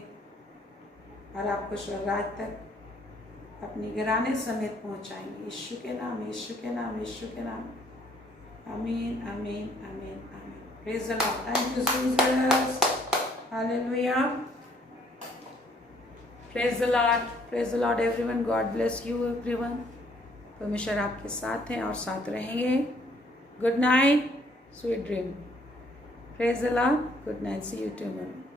और आपको स्वर्गराज तक अपनी घराने समेत पहुंचाएंगे। यीशु के नाम, यीशु के नाम, यीशु के नाम। आमीन आमीन आमीन आमीन। Praise the Lord. Thank you Jesus. Hallelujah. Praise the Lord, praise the Lord everyone. God bless you everyone. परमेश्वर आपके साथ हैं और साथ रहेंगे। Good night, sweet dream. Praise the Lord. Good night, see you tomorrow.